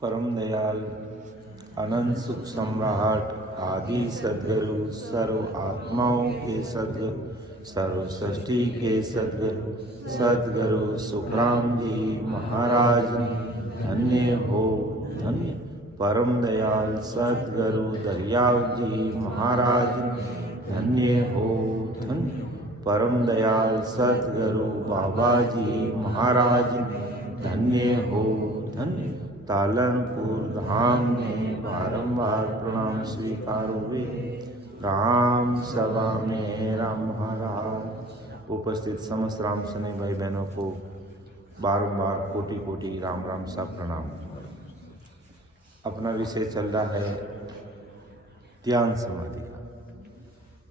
परम दयाल अनंत सुख सम्राट आदि सद्गुरु सर्व आत्माओं के सद्गुरु सर्व सृष्टि के सद्गुरु सद्गुरु सुखराम जी महाराज धन्य हो धन्य। परम दयाल सद्गुरु दरियाव जी महाराज धन्य हो धन्य। परम दयाल सद्गुरु बाबा जी महाराज धन्य हो धन्य। तालनपुर धाम में बारंबार प्रणाम स्वीकार हुए। राम सभा में राम महाराज। उपस्थित समस्त राम सने भाई बहनों को बारंबार कोटि कोटि राम राम सा प्रणाम। अपना विषय चल रहा है ध्यान समाधि का,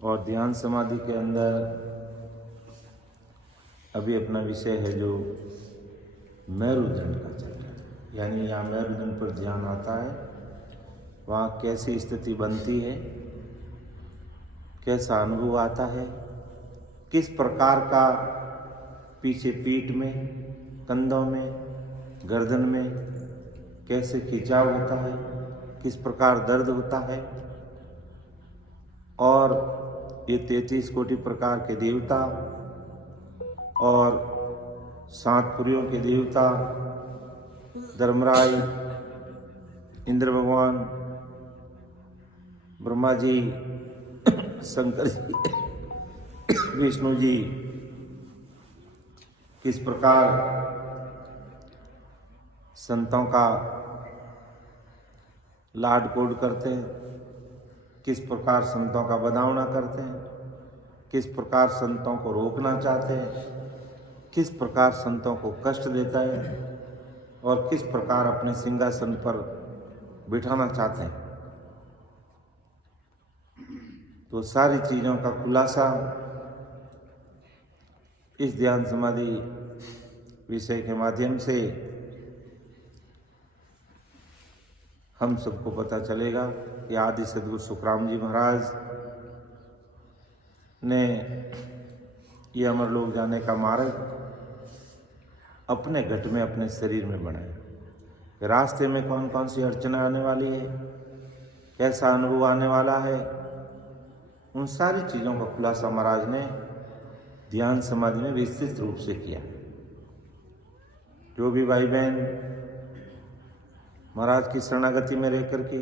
और ध्यान समाधि के अंदर अभी अपना विषय है जो मेरुदंड का चल रहा है। यानी यहाँ मेरुदंड पर ध्यान आता है, वहाँ कैसी स्थिति बनती है, कैसा अनुभव आता है, किस प्रकार का पीछे पीठ में, कंधों में, गर्दन में कैसे खिंचाव होता है, किस प्रकार दर्द होता है, और ये 33 कोटि प्रकार के देवता और 7 पुरियों के देवता धर्मराज, इंद्र भगवान, ब्रह्मा जी, शंकर जी, विष्णु जी किस प्रकार संतों का लाड कोड करते हैं, किस प्रकार संतों का बधावना करते हैं, किस प्रकार संतों को रोकना चाहते हैं, किस प्रकार संतों को कष्ट देता है, और किस प्रकार अपने सिंहासन पर बिठाना चाहते हैं। तो सारी चीज़ों का खुलासा इस ध्यान समाधि विषय के माध्यम से हम सबको पता चलेगा कि आदि सद्गुरु सुखराम जी महाराज ने ये अमरलोक जाने का मार्ग अपने घट में, अपने शरीर में बनाया। रास्ते में कौन कौन सी अड़चना आने वाली है, कैसा अनुभव आने वाला है, उन सारी चीज़ों का खुलासा महाराज ने ध्यान समाधि में विस्तृत रूप से किया। जो भी भाई बहन महाराज की शरणागति में रह करके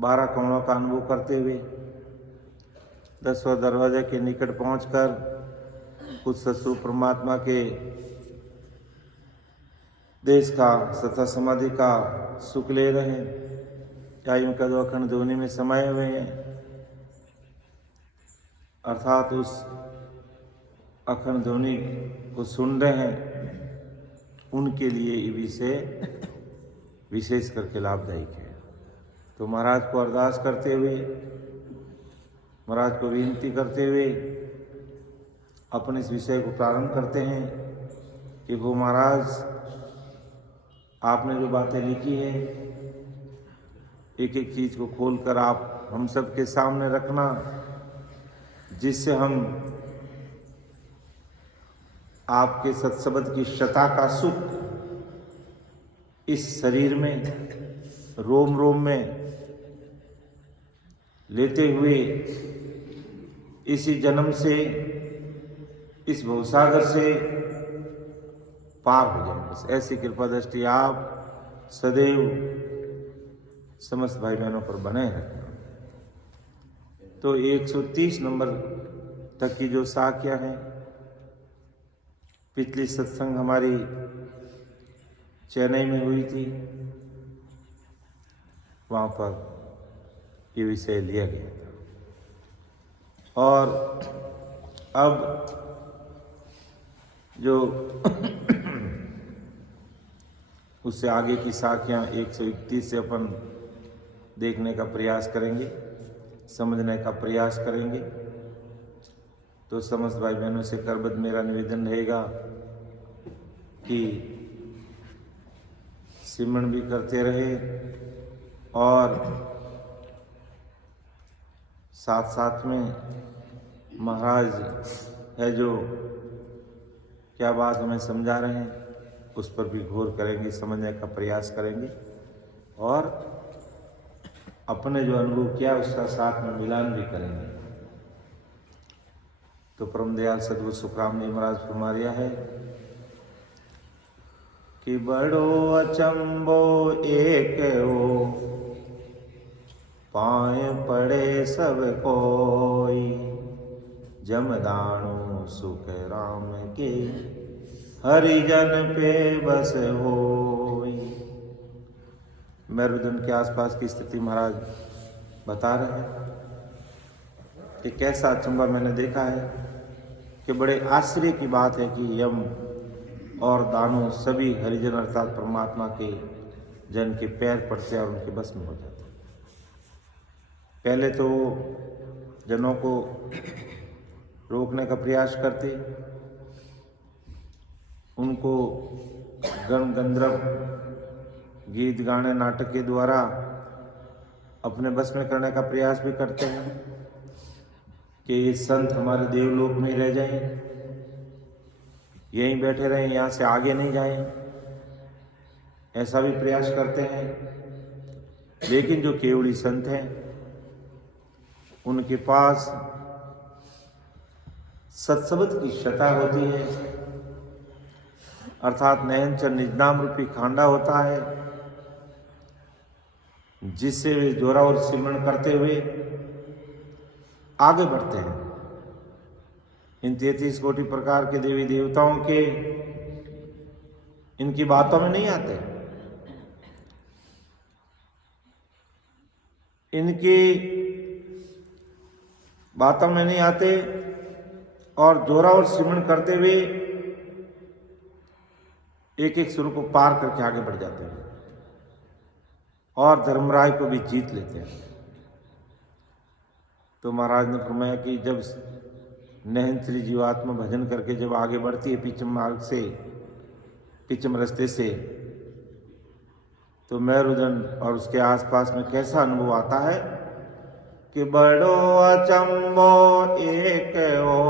12 कोणों का अनुभव करते हुए 10वें दरवाजे के निकट पहुंचकर कुछ सत्स्वरूप परमात्मा के देश का सत्ता समाधि का सुख ले रहे हैं, या उनका जो अखंड ध्वनि में समाये हुए हैं, अर्थात उस अखंड ध्वनि को सुन रहे हैं, उनके लिए ये विषय विशेष करके लाभदायक है। तो महाराज को अरदास करते हुए, महाराज को विनती करते हुए अपने इस विषय को प्रारंभ करते हैं कि वो महाराज, आपने जो बातें लिखी है, एक एक चीज़ को खोलकर आप हम सब के सामने रखना, जिससे हम आपके सत्शब्द की शता का सुख इस शरीर में, रोम रोम में लेते हुए इसी जन्म से, इस भवसागर से पार हो जाए। बस ऐसी कृपा दृष्टि आप सदैव समस्त भाई बहनों पर बने रखें। तो 130 नंबर तक की जो साखियाँ हैं, पिछली सत्संग हमारी चेन्नई में हुई थी, वहाँ पर ये विषय लिया गया था। और अब जो उससे आगे की साखियाँ 131 से अपन देखने का प्रयास करेंगे, समझने का प्रयास करेंगे। तो समस्त भाई बहनों से करबद्ध मेरा निवेदन रहेगा कि सिमरण भी करते रहे और साथ साथ में महाराज है जो क्या बात हमें समझा रहे हैं, उस पर भी गौर करेंगे, समझने का प्रयास करेंगे और अपने जो अनुभव किया उसका साथ में मिलान भी करेंगे। तो परम दयाल सद्गुरु सुखराम जी महाराज फरमा रिया है कि बड़ो अचंबो एक हो, पाए पड़े सब कोई, जमदानु सुख राम के, हरिजन पे बस होई। मेरुदंड के आसपास की स्थिति महाराज बता रहे हैं कि कैसा अचंबा मैंने देखा है कि बड़े आश्चर्य की बात है कि यम और दानव सभी हरिजन अर्थात परमात्मा के जन के पैर पड़ते और उनके बस में हो जाते। पहले तो जनों को रोकने का प्रयास करते, उनको गण गंधर्व गीत गाने नाटक के द्वारा अपने बस में करने का प्रयास भी करते हैं कि ये संत हमारे देवलोक में ही रह जाएं, यहीं बैठे रहें, यहाँ से आगे नहीं जाएं, ऐसा भी प्रयास करते हैं। लेकिन जो केवड़ी संत हैं उनके पास सत्सबद की शता होती है, अर्थात नयनचर निजनाम रूपी खांडा होता है, जिससे वे जोरावर सिमरण करते हुए आगे बढ़ते हैं। इन 33 कोटि प्रकार के देवी देवताओं के इनकी बातों में नहीं आते, इनकी बातों में नहीं आते और जोरावर सिमरण करते हुए एक एक सुर को पार करके आगे बढ़ जाते हैं और धर्मराय को भी जीत लेते हैं। तो महाराज ने फरमाया कि जब नहंत्री जीवात्मा भजन करके जब आगे बढ़ती है पिछम मार्ग से, पिछम रास्ते से, तो मेरुदंड और उसके आसपास में कैसा अनुभव आता है कि बड़ो अचंबो एक हो,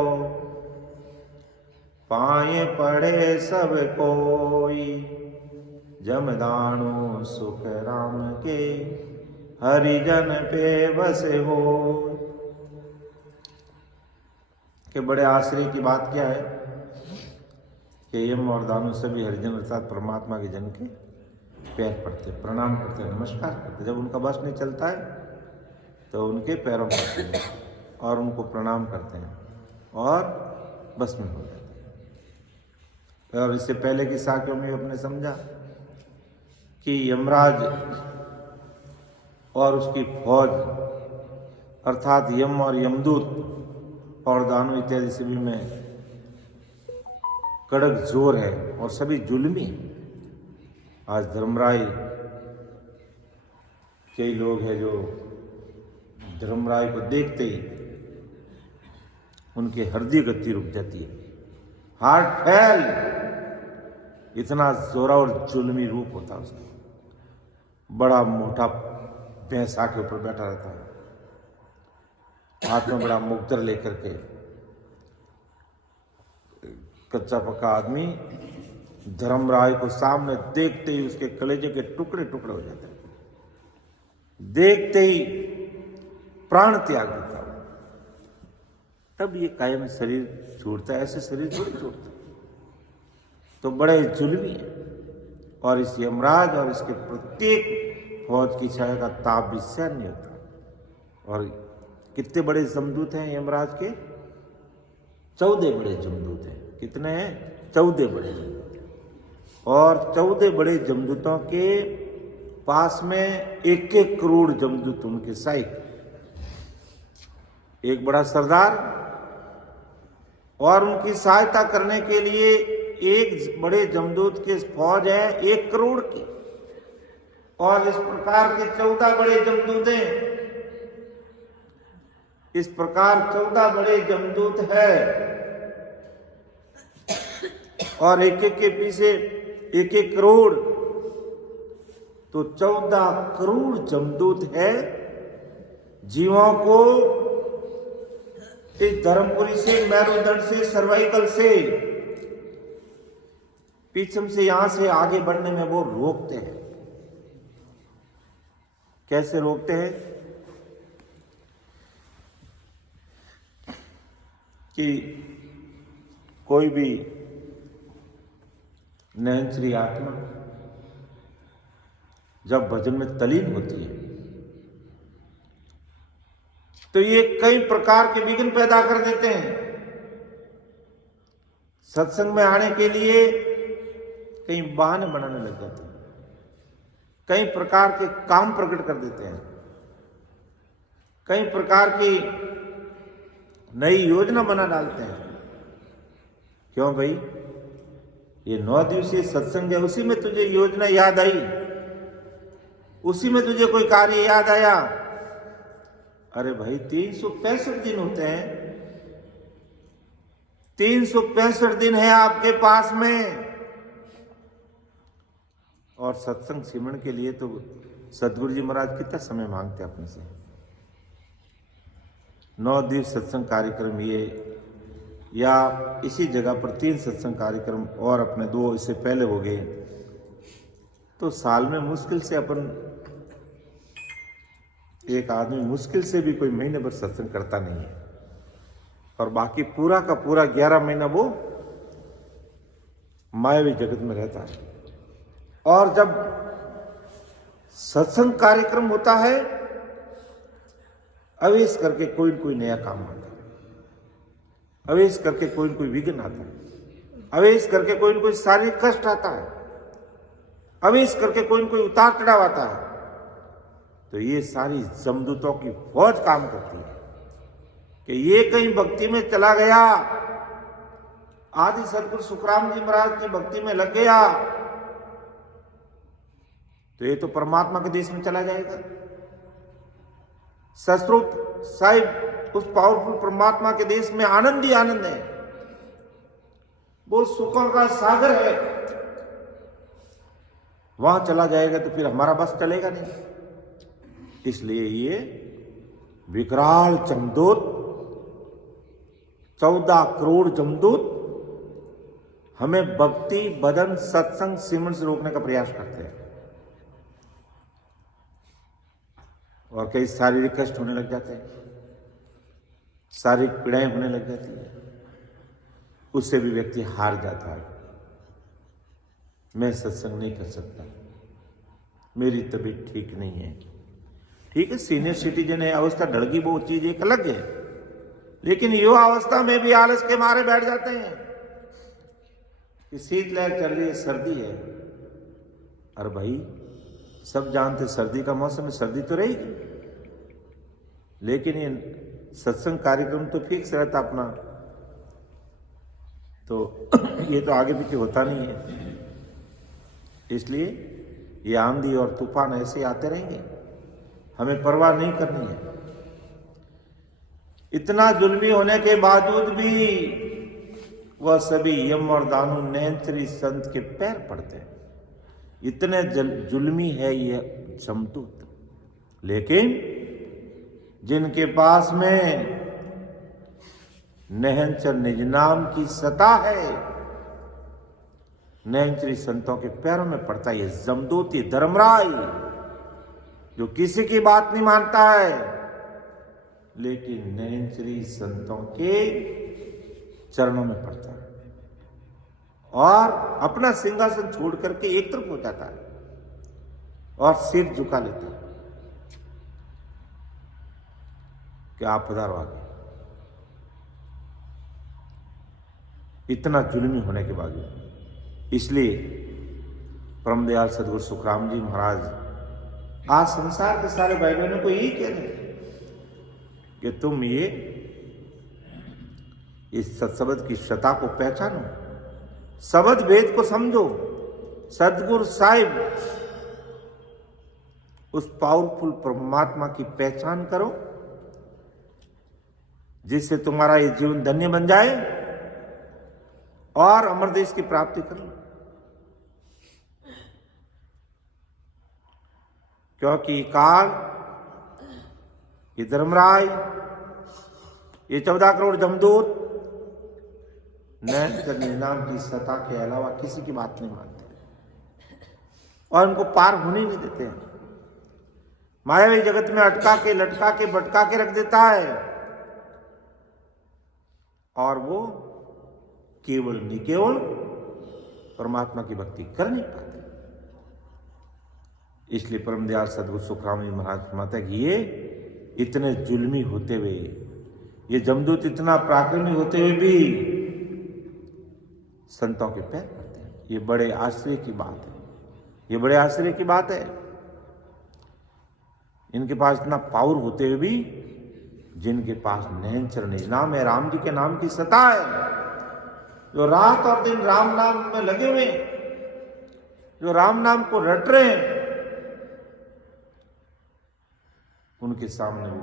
पाए पड़े सब कोई, जमदानु सुख राम के, हरिजन पे बसे हो। कि बड़े आश्चर्य की बात क्या है कि यम और दानु सभी हरिजन अर्थात परमात्मा के जन के पैर पड़ते, प्रणाम करते, नमस्कार करते। जब उनका बस नहीं चलता है तो उनके पैरों पड़ते हैं और उनको प्रणाम करते हैं और बस में हो जाते हैं। और इससे पहले की साखियों में अपने समझा कि यमराज और उसकी फौज अर्थात यम और यमदूत और दानव इत्यादि सभी में कड़क जोर है और सभी जुल्मी। आज धर्मराय कई लोग हैं जो धर्मराय को देखते ही उनकी हृदय गति रुक जाती है, हार्ट फेल, इतना जोरा और जुल्मी रूप होता है उसका। बड़ा मोटा भैंसा के ऊपर बैठा रहता है, हाथ में बड़ा मुक्तर लेकर के। कच्चा पक्का आदमी धर्मराय को सामने देखते ही उसके कलेजे के टुकड़े टुकड़े हो जाते हैं, देखते ही प्राण त्याग देता है। तब ये कायम शरीर छोड़ता है, ऐसे शरीर थोड़ी छोड़ता। तो बड़े जुल्मी है और इस यमराज और इसके प्रत्येक फौज की छाया का ताप भी सहन नहीं होता। और कितने बड़े जमदूत हैं यमराज के? 14 बड़े जमदूत हैं। कितने हैं? 14 बड़े जमदूत हैं। और 14 बड़े जमदूतों के पास में 1-1 करोड़ जमदूत उनके सहायक, एक बड़ा सरदार और उनकी सहायता करने के लिए एक बड़े जमदूत के फौज है 1 करोड़ की। और इस प्रकार के 14 बड़े जमदूत हैं, इस प्रकार 14 बड़े जमदूत है और एक एक के पीछे 1-1 करोड़, तो 14 करोड़ जमदूत है जीवों को इस धर्मपुरी से, मेरुदंड से, सर्वाइकल से पीछे से यहां से आगे बढ़ने में वो रोकते हैं। कैसे रोकते हैं कि कोई भी नयनचरी आत्मा जब भजन में तलीन होती है तो ये कई प्रकार के विघ्न पैदा कर देते हैं। सत्संग में आने के लिए कई बहाने बनाने लग जाते हैं, कई प्रकार के काम प्रकट कर देते हैं, कई प्रकार की नई योजना बना डालते हैं। क्यों भाई, ये 9 दिवसीय सत्संग है, उसी में तुझे योजना याद आई, उसी में तुझे कोई कार्य याद आया। अरे भाई 365 दिन होते हैं, 365 दिन है आपके पास में। और सत्संग सिमरन के लिए तो सदगुरु जी महाराज कितना समय मांगते हैं अपने से। 9 दिवस सत्संग कार्यक्रम ये, या इसी जगह पर 3 सत्संग कार्यक्रम और अपने 2 इससे पहले हो गए, तो साल में मुश्किल से अपन एक आदमी मुश्किल से भी कोई महीने भर सत्संग करता नहीं है, और बाकी पूरा का पूरा 11 महीना वो मायावी जगत में रहता है। और जब सत्संग कार्यक्रम होता है, अवेश करके कोई न कोई नया काम आता है, अवेश करके कोई न कोई विघ्न आता है, अवेश करके कोई न कोई शारीरिक कष्ट आता है, अवेश करके कोई न कोई उतार चढ़ाव आता है। तो ये सारी जमदूतों की फौज काम करती है कि ये कहीं भक्ति में चला गया, आदि सदगुरु सुखराम जी महाराज की भक्ति में लग गया, तो ये तो परमात्मा के देश में चला जाएगा। सस्वरूप साहिब उस पावरफुल परमात्मा के देश में आनंद ही आनंद है, वो सुखों का सागर है। वहां चला जाएगा तो फिर हमारा बस चलेगा नहीं। इसलिए ये विकराल जमदूत, 14 करोड़ जमदूत हमें भक्ति, भजन, सत्संग, सिमरन से रोकने का प्रयास करते हैं। और कई शारीरिक कष्ट होने लग जाते हैं, शारीरिक पीड़ाएं होने लग जाती है, उससे भी व्यक्ति हार जाता है। मैं सत्संग नहीं कर सकता, मेरी तबीयत ठीक नहीं है। ठीक है, सीनियर सिटीजन है, अवस्था ढल गई, वो चीज एक अलग है, लेकिन युवा अवस्था में भी आलस के मारे बैठ जाते हैं कि शीतलहर चल रही है, सर्दी है। अरे भाई सब जानते सर्दी का मौसम है, सर्दी तो रहेगी, लेकिन ये सत्संग कार्यक्रम तो फिक्स रहता अपना, तो ये तो आगे पीछे होता नहीं है। इसलिए ये आंधी और तूफान ऐसे आते रहेंगे, हमें परवाह नहीं करनी है। इतना जुल्मी होने के बावजूद भी वह सभी यम और दानू नयनचरी संत के पैर पड़ते हैं। इतने जुल्मी है ये जमदूत, लेकिन जिनके पास में नयनचर निज नाम की सता है, नयनचरी संतों के पैरों में पड़ता है ये जमदूत, ये धर्मराय, जो किसी की बात नहीं मानता है, लेकिन नयनचरी संतों के चरणों में पड़ता है और अपना सिंहासन छोड़ करके एक तरफ हो जाता है और सिर झुका लेता है कि आप पधारो आगे। इतना जुल्मी होने के बाद, इसलिए परम दयाल सदगुरु सुखराम जी महाराज आज संसार के सारे भाई बहनों को यही कह रहे हैं कि तुम ये इस सत्शब्द की शता को पहचानो, शब्द भेद को समझो, सदगुरु साहिब उस पावरफुल परमात्मा की पहचान करो, जिससे तुम्हारा ये जीवन धन्य बन जाए और अमर देश की प्राप्ति कर लो। क्योंकि काल, ये धर्मराय, ये 14 करोड़ जमदूत नैन निजाम की सत्ता के अलावा किसी की बात नहीं मानते और उनको पार होने नहीं देते हैं। मायावी जगत में अटका के, लटका के, भटका के रख देता है और वो केवल निकेवल परमात्मा की भक्ति कर नहीं पाते। इसलिए परम दयाल सदगुरु सुखराम जी महाराज फरमाते हैं कि ये इतने जुल्मी होते हुए, ये जमदूत इतना पराक्रमी होते हुए भी संतों के पैर पड़ते हैं। ये बड़े आश्चर्य की बात है, ये बड़े आश्चर्य की बात है। इनके पास इतना पावर होते हुए भी, जिनके पास नैन चरण नाम है, राम जी के नाम की सत्ता है, जो रात और दिन राम नाम में लगे हुए, जो राम नाम को रट रहे हैं, उनके सामने वो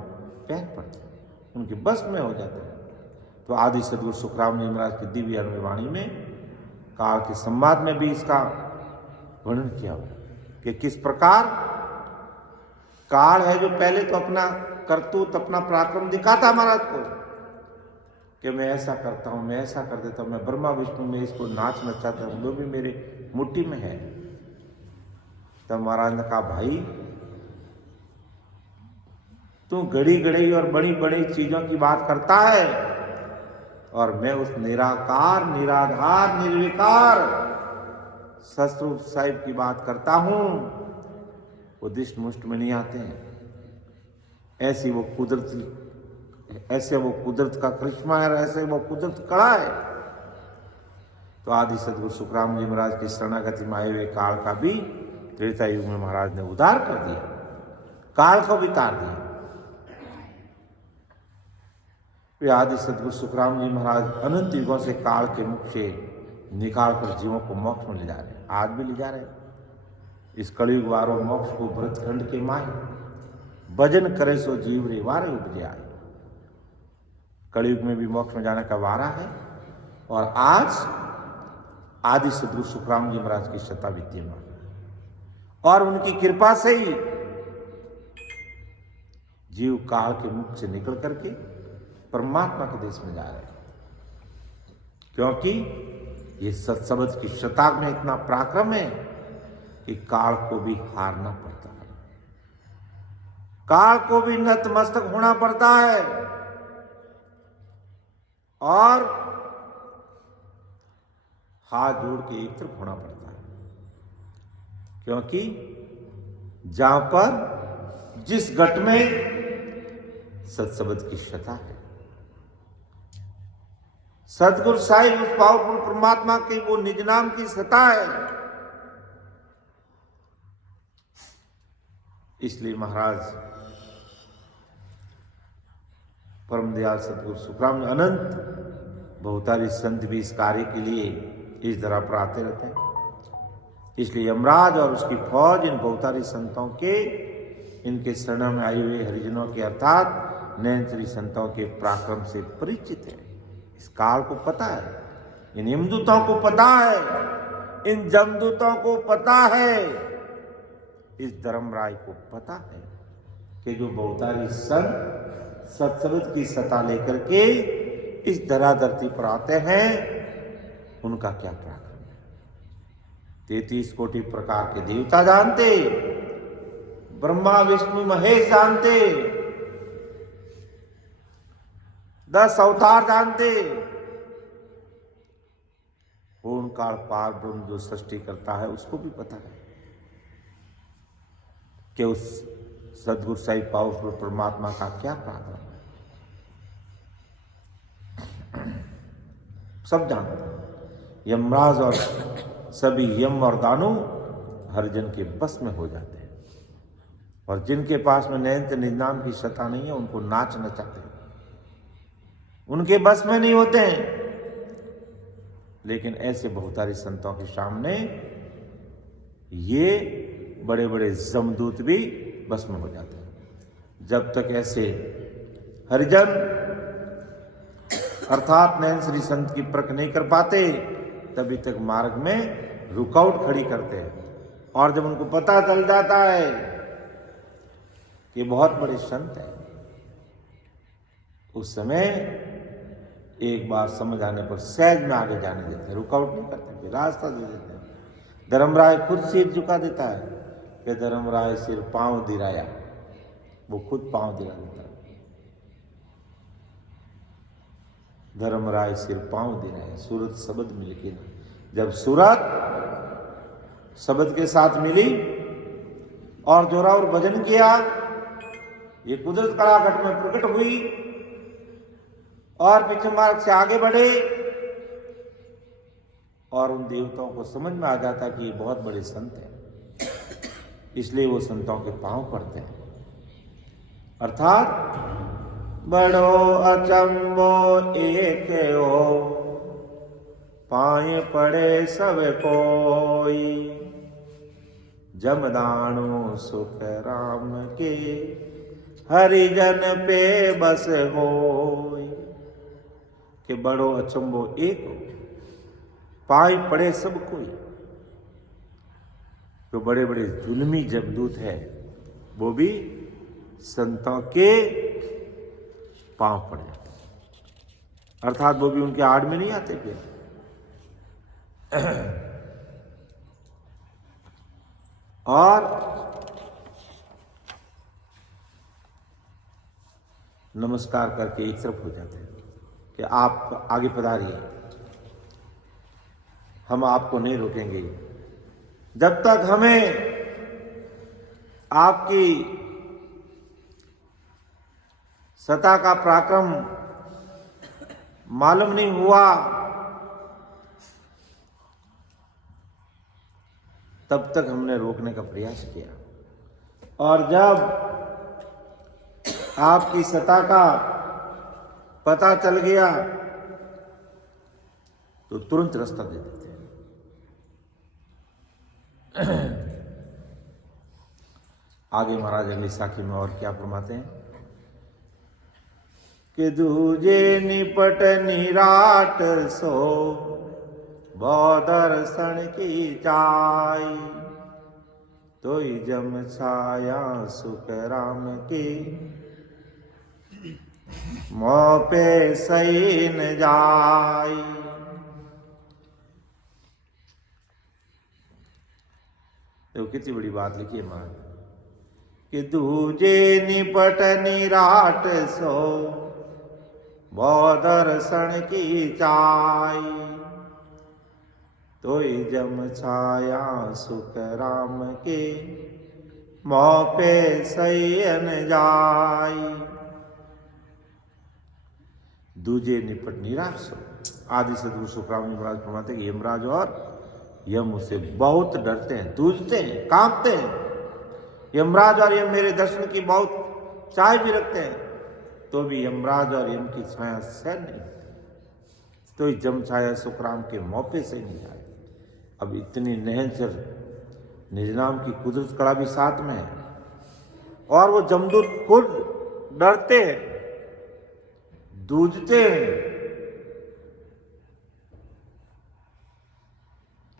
पैर पड़ते हैं, उनके बस में हो जाते हैं। तो आदि सदगुरु सुखराम जी महाराज की दिव्य अनुभव वाणी में काल के संवाद में भी इसका वर्णन किया हुआ कि किस प्रकार काल है जो पहले तो अपना करतूत, अपना पराक्रम दिखाता महाराज को कि मैं ऐसा करता हूं, मैं ऐसा कर देता हूं, मैं ब्रह्मा विष्णु में इसको नाच नचाता हूं, वो भी मेरे मुट्ठी में है। तब महाराज ने कहा, भाई तू घड़ी घड़ी और बड़ी बड़ी चीजों की बात करता है और मैं उस निराकार, निराधार, निर्विकार सतस्वरूप साहिब की बात करता हूं। वो दिष्ट मुष्ट में नहीं आते हैं। ऐसे वो कुदरत का करिश्मा है, ऐसे वो कुदरत कड़ा है। तो आदि सदगुरु सुखराम जी महाराज की शरणागति में आए हुए काल का भी त्रेता युग में महाराज ने उद्धार कर दिया, काल को भी तार दिया। वे आदि सदगुरु सुखराम जी महाराज अनंत युगों से काल के मुख से निकाल कर जीवों को मोक्ष में ले जा रहे हैं, आज भी ले जा रहे हैं। इस कलयुग वारो मोक्ष को भरतखंड के माहे, भजन करे सो जीव रे वारे उपजे आए। कलयुग में भी मोक्ष में जाने का वारा है और आज आदि सदगुरु सुखराम जी महाराज की सत्ता विद्यमान और उनकी कृपा से ही जीव काल के मुख से निकल करके परमात्मा के देश में जा रहे हैं, क्योंकि ये सत्सबद की सत्ता में इतना पराक्रम है कि काल को भी हारना पड़ता है, काल को भी नतमस्तक होना पड़ता है और हाथ जोड़ के एक तरफ होना पड़ता है। क्योंकि जहां पर जिस घट में सत्सबद की सत्ता है, सतगुरु साहिब उस पावरफुल परमात्मा की वो निज नाम की सत्ता है। इसलिए महाराज परम दयाल सतगुरु सुखराम अनंत बहुतारी संत भी इस कार्य के लिए इस धरा पर आते रहते हैं। इसलिए यमराज और उसकी फौज इन बहुतारी संतों के, इनके शरण में आए हुए हरिजनों के अर्थात नैनचरी संतों के पराक्रम से परिचित है। इस काल को पता है, इन यमदूतों को पता है, इन जमदूतों को पता है, इस धर्मराय को पता है कि जो बहुतारी संत सत्सबद की सत्ता लेकर के इस धरा धरती पर आते हैं, उनका क्या पराक्रम है। 33 कोटि प्रकार के देवता जानते, ब्रह्मा विष्णु महेश जानते, 10 अवतार जानते, पूर्ण काल पार ब्रह्म जो सृष्टि करता है उसको भी पता है कि उस सदगुरु साहिब पावरफुल परमात्मा का क्या पराक्रम है। सब जानते हैं। यमराज और सभी यम और दानव हर जन के बस में हो जाते हैं और जिनके पास में नैन निज नाम की सत्ता नहीं है, उनको नाच नचाते हैं, उनके बस में नहीं होते हैं। लेकिन ऐसे बहुतारी संतों के सामने ये बड़े बड़े जमदूत भी बस में हो जाते हैं। जब तक ऐसे हरिजन अर्थात नैन श्री संत की परख नहीं कर पाते, तभी तक मार्ग में रुकावट खड़ी करते हैं। और जब उनको पता चल जाता है कि बहुत बड़े संत हैं, उस समय एक बार समझ आने पर सहज में आगे जाने देते, रुकावट नहीं करते, फिर रास्ता दे देते हैं। धर्मराय खुद सिर झुका देता है कि धर्मराय सिर पांव दिराया, वो खुद पांव दिरा देता है। धर्मराय सिर पांव दिराया, सूरत शब्द मिल के ना, जब सूरत शब्द के साथ मिली और जोरावर भजन किया, ये कुदरत कलाघट में प्रकट हुई और पीछे मार्ग से आगे बढ़े और उन देवताओं को समझ में आ जाता कि ये बहुत बड़े संत हैं, इसलिए वो संतों के पांव पड़ते हैं। अर्थात बड़ो अचंबो एक हो, पाए पड़े सब कोई, जमदानो सुख राम के, हरिजन पे बस होई। कि बड़ो अचंबो एक हो, पाए पड़े सब कोई। जो बड़े बड़े जुल्मी जमदूत है वो भी संतों के पांव पड़ जाते, अर्थात वो भी उनके आड़ में नहीं आते फिर। और नमस्कार करके एक तरफ हो जाते हैं कि आप आगे पधारिए, हम आपको नहीं रोकेंगे जब तक हमें आपकी सत्ता का पराक्रम मालूम नहीं हुआ, तब तक हमने रोकने का प्रयास किया। और जब आपकी सत्ता का पता चल गया तो तुरंत रास्ता दे देते हैं। आगे महाराज अगली साखी में और क्या फरमाते हैं कि दूजे निपट निराट सो, बहु दर्शन की चाई, तोई जम छाया सुख राम की, मोह पे सही न जाई। तो कितनी बड़ी बात लिखी है महाराज कि दूजे निपट निराट सो, बहु दर्शन की चाई, तोई जम छाया सुख राम के, मोह पे सैन जाई। दूजे निपट निराट सो, आदि सदगुरु सुखराम जी महाराज फरमाते कि यमराज और यम उसे बहुत डरते हैं, दूजते हैं, कांपते हैं। यमराज और यम मेरे दर्शन की बहुत चाह भी रखते हैं, तो भी यमराज और यम की छाया सहन नहीं, तो ही जम छाया सुखराम के मौके से नहीं जाए। अब इतनी नहनचर निजनाम की कुदरत कड़ा भी साथ में है और वो जमदूत खुद डरते हैं, दूजते हैं,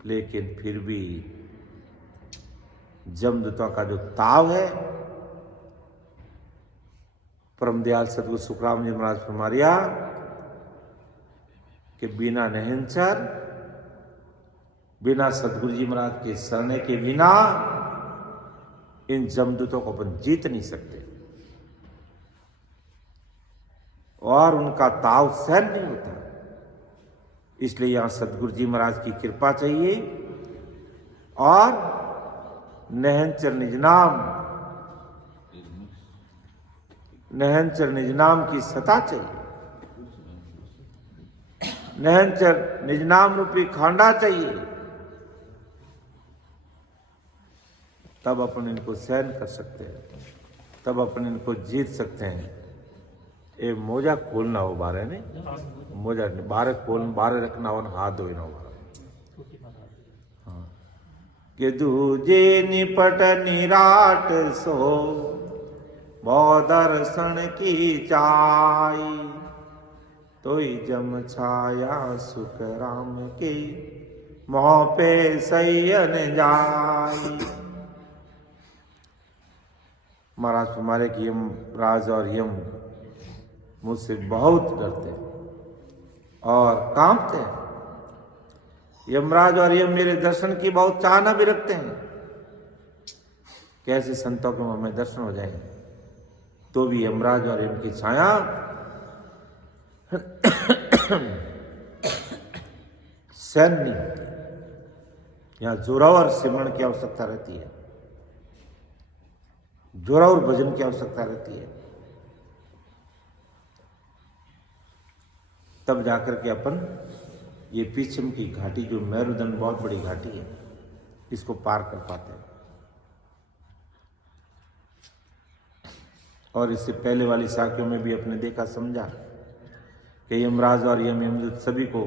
लेकिन फिर भी जमदूतों का जो ताव है, परम दयाल सदगुरु सुखराम जी महाराज फरमाया कि बिना नहनचर, बिना सदगुरु जी महाराज के शरण के बिना इन जमदूतों को अपन जीत नहीं सकते और उनका ताव सहन नहीं होता। इसलिए यहां सदगुरु जी महाराज की कृपा चाहिए और नहनचर निजनाम की सत्ता चाहिए, नहनचर निजनाम रूपी खांडा चाहिए, तब अपन इनको सहन कर सकते हैं, तब अपन इनको जीत सकते हैं। ये मोजा खोलना हो बारे ने, मोजा बारे खोल बारे रखना हो, हाथ धोना हो। हाँ कि दूजे निपट निराट सो, बहु दर्शन की चाई, तोई जम छाया सुख राम के, मोह पे सैन जाई। महाराज हमारे कि यम राज और यम मुझसे बहुत डरते हैं, और कांपते हैं। यमराज और यम मेरे दर्शन की बहुत चाहना भी रखते हैं। कैसे संतों के हमें दर्शन हो जाएंगे, तो भी यमराज और यम की छाया सहन नहीं होती। यहां जोरावर सिमरण की आवश्यकता रहती है, जोरावर भजन की आवश्यकता रहती है, तब जाकर के अपन ये पीछम की घाटी, जो मेरुदंड बहुत बड़ी घाटी है, इसको पार कर पाते हैं। और इससे पहले वाली साखियों में भी अपने देखा समझा कि यमराज और यमदूत सभी को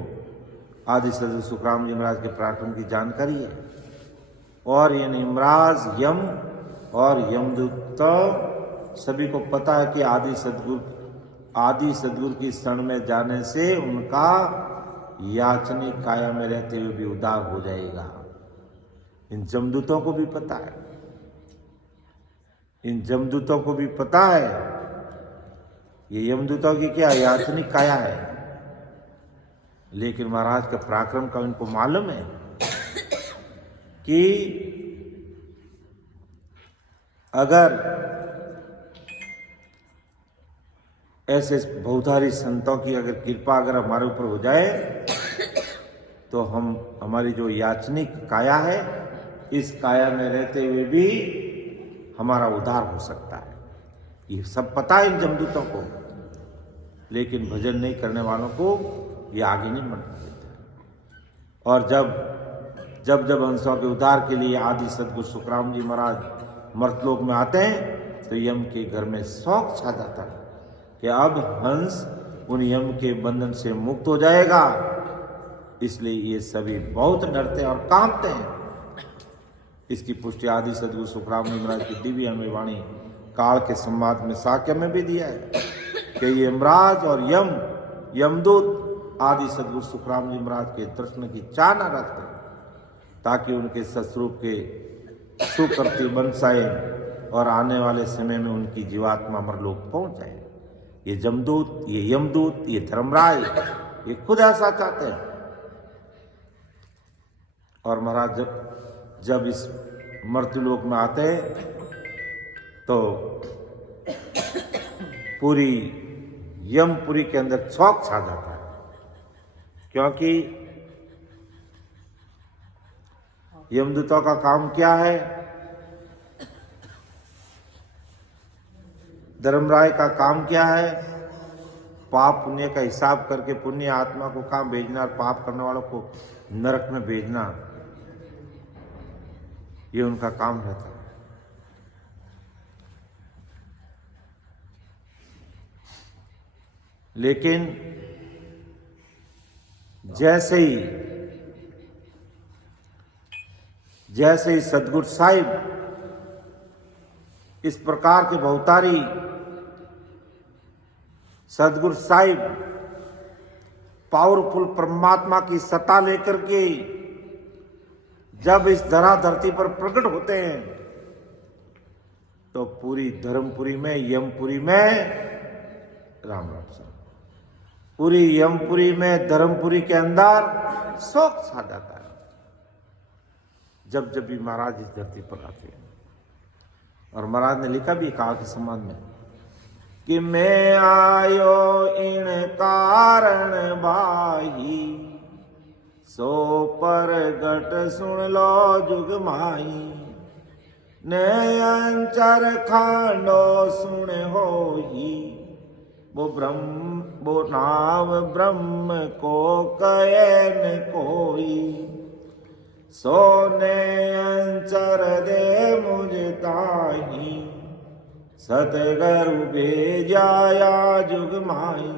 आदि सदगुरु सुखराम यमराज के पराक्रम की जानकारी है। और ये यमराज, यम और यमदूत सभी को पता है कि आदि सदगुरु की शरण में जाने से उनका याचनिक काया में रहते हुए भी उद्धार हो जाएगा। इन जमदूतों को भी पता है, इन जमदूतों को भी पता है ये यमदूतों की क्या याचनिक काया है, लेकिन महाराज के पराक्रम का इनको मालूम है कि अगर ऐसे बहुधारी संतों की अगर कृपा अगर हमारे ऊपर हो जाए तो हम हमारी जो याचनिक काया है, इस काया में रहते हुए भी हमारा उद्धार हो सकता है। ये सब पता है इन जमदूतों को, लेकिन भजन नहीं करने वालों को ये आगे नहीं बढ़ने देते। और जब हंसों के उद्धार के लिए आदि सदगुरु सुखराम जी महाराज मर्तलोक में आते हैं तो यम के घर में शौक छा जाता है कि अब हंस उन यम के बंधन से मुक्त हो जाएगा। इसलिए ये सभी बहुत डरते हैं और कांपते हैं। इसकी पुष्टि आदि सदगुरु सुखराम जी महाराज की दिव्य अनमय वाणी काल के संवाद में साक्य में भी दिया है कि यमराज और यमदूत आदि सदगुरु सुखराम जी महाराज के दर्शन की चाहना रखते हैं, ताकि उनके सस्वरूप के सुकृति बन जाए और आने वाले समय में उनकी जीवात्मा अमरलोक पहुंच जाए। ये जमदूत, ये यमदूत, ये धर्मराय, ये खुद ऐसा चाहते हैं। और महाराज जब इस मर्त्युलोक में आते हैं तो पूरी यमपुरी के अंदर शौक छा जाता है, क्योंकि यमदूतों का काम क्या है, धर्मराय का काम क्या है, पाप पुण्य का हिसाब करके पुण्य आत्मा को कहाँ भेजना और पाप करने वालों को नरक में भेजना, ये उनका काम रहता है। लेकिन जैसे ही सदगुरु साहिब इस प्रकार के बहुतारी सदगुरु साहिब पावरफुल परमात्मा की सत्ता लेकर के जब इस धरा धरती पर प्रकट होते हैं तो पूरी धर्मपुरी में, यमपुरी में, राम साहब, पूरी यमपुरी में, धर्मपुरी के अंदर शोक छा जाता है जब भी महाराज इस धरती पर आते हैं। और महाराज ने लिखा भी काल के संवाद में कि मैं आयो इन कारण भाई, सो प्रगट सुन लो जुग माई, नयंचर खांडो सुन होई, वो नाव ब्रह्म को कयन कोई, सोने अंचर दे मुझ ताही, सतगुरु भेजाया जुग माई,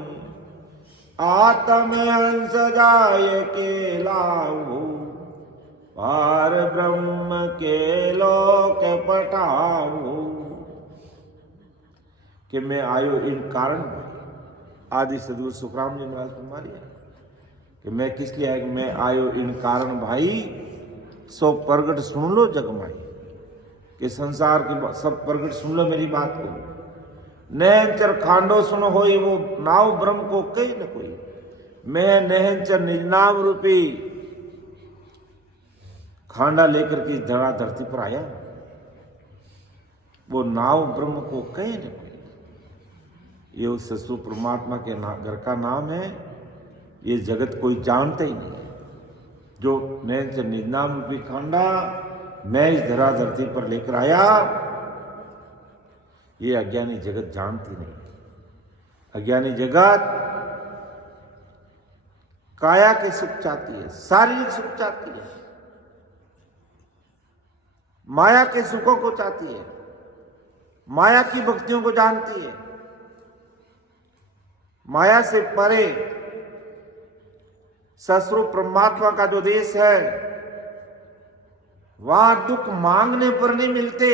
आत्म हंस जाय के लाऊ, पार ब्रह्म के लोक पटाऊ। कि मैं आयो इन कारण आदि सदगुरु सुखराम जी महाराज को मारिया कि मैं किस लिए आया, मैं आयो इन कारण भाई, सो प्रगट सुन लो जगमाई, कि संसार की सब प्रगट सुन लो मेरी बात को। नैंचर खांडो सुन होई, वो नाव ब्रह्म को कही न कोई। मैं नहनचर निज नाम रूपी खांडा लेकर के धरा धरती पर आया। वो नाव ब्रह्म को कहे न ये उस ससुर परमात्मा के घर का नाम है। ये जगत कोई जानता ही नहीं है। जो नहनचर निज नाम रूपी खांडा मैं इस धरा धरती पर लेकर आया, ये अज्ञानी जगत जानती नहीं। अज्ञानी जगत काया के सुख चाहती है, शारीरिक सुख चाहती है, माया के सुखों को चाहती है, माया की भक्तियों को जानती है। माया से परे ससुर परमात्मा का जो देश है, वहां दुख मांगने पर नहीं मिलते,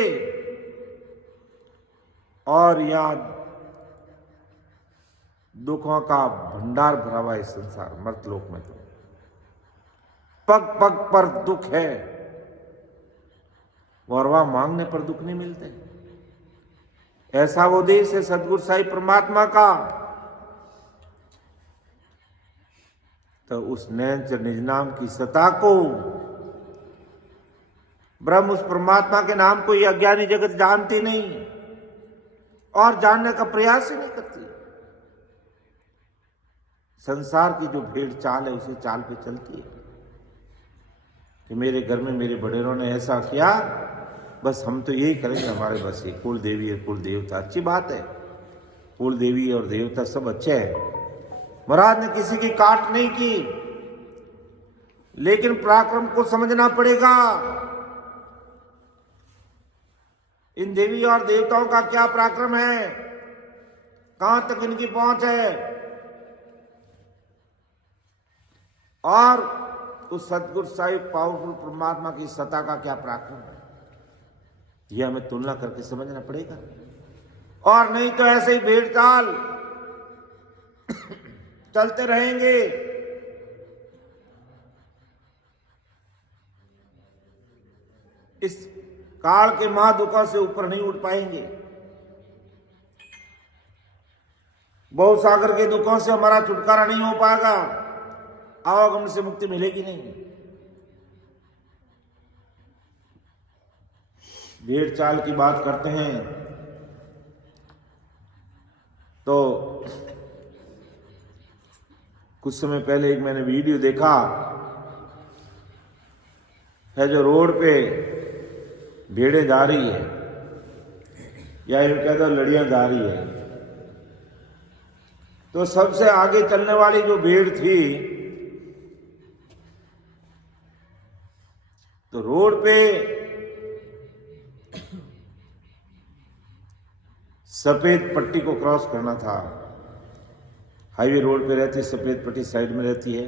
और यहां दुखों का भंडार भरा हुआ है संसार मर्तलोक में। तो पग पग पर दुख है, और वहां मांगने पर दुख नहीं मिलते। ऐसा वो देश है सदगुरु साई परमात्मा का। तो उस नैनचर निज नाम की सत्ता को, ब्रह्म उस परमात्मा के नाम को ये अज्ञानी जगत जानती नहीं और जानने का प्रयास ही नहीं करती। संसार की जो भेड़ चाल है उसी चाल पे चलती है कि मेरे घर में मेरे बड़ेरों ने ऐसा किया, बस हम तो यही करेंगे, हमारे बस ये कुल देवी है कुल देवता। अच्छी बात है, कुल देवी और देवता सब अच्छे हैं। महाराज ने किसी की काट नहीं की, लेकिन पराक्रम को समझना पड़ेगा। इन देवी और देवताओं का क्या पराक्रम है, कहां तक इनकी पहुंच है, और उस सदगुरु साहिब पावरफुल परमात्मा की सत्ता का क्या पराक्रम है, यह हमें तुलना करके समझना पड़ेगा। और नहीं तो ऐसे ही भेड़ चाल चलते रहेंगे। इस काल के महादुखों से ऊपर नहीं उठ पाएंगे। बहु सागर के दुखों से हमारा छुटकारा नहीं हो पाएगा, आवागमन से मुक्ति मिलेगी नहीं। भेड़ चाल की बात करते हैं तो कुछ समय पहले एक मैंने वीडियो देखा है, जो रोड पे भेड़ें जा रही है, या यूं कह दो लड़ियां जा रही है, तो सबसे आगे चलने वाली जो भेड़ थी, तो रोड पे सफेद पट्टी को क्रॉस करना था। हाईवे रोड पे रहती है, सफेद पट्टी साइड में रहती है।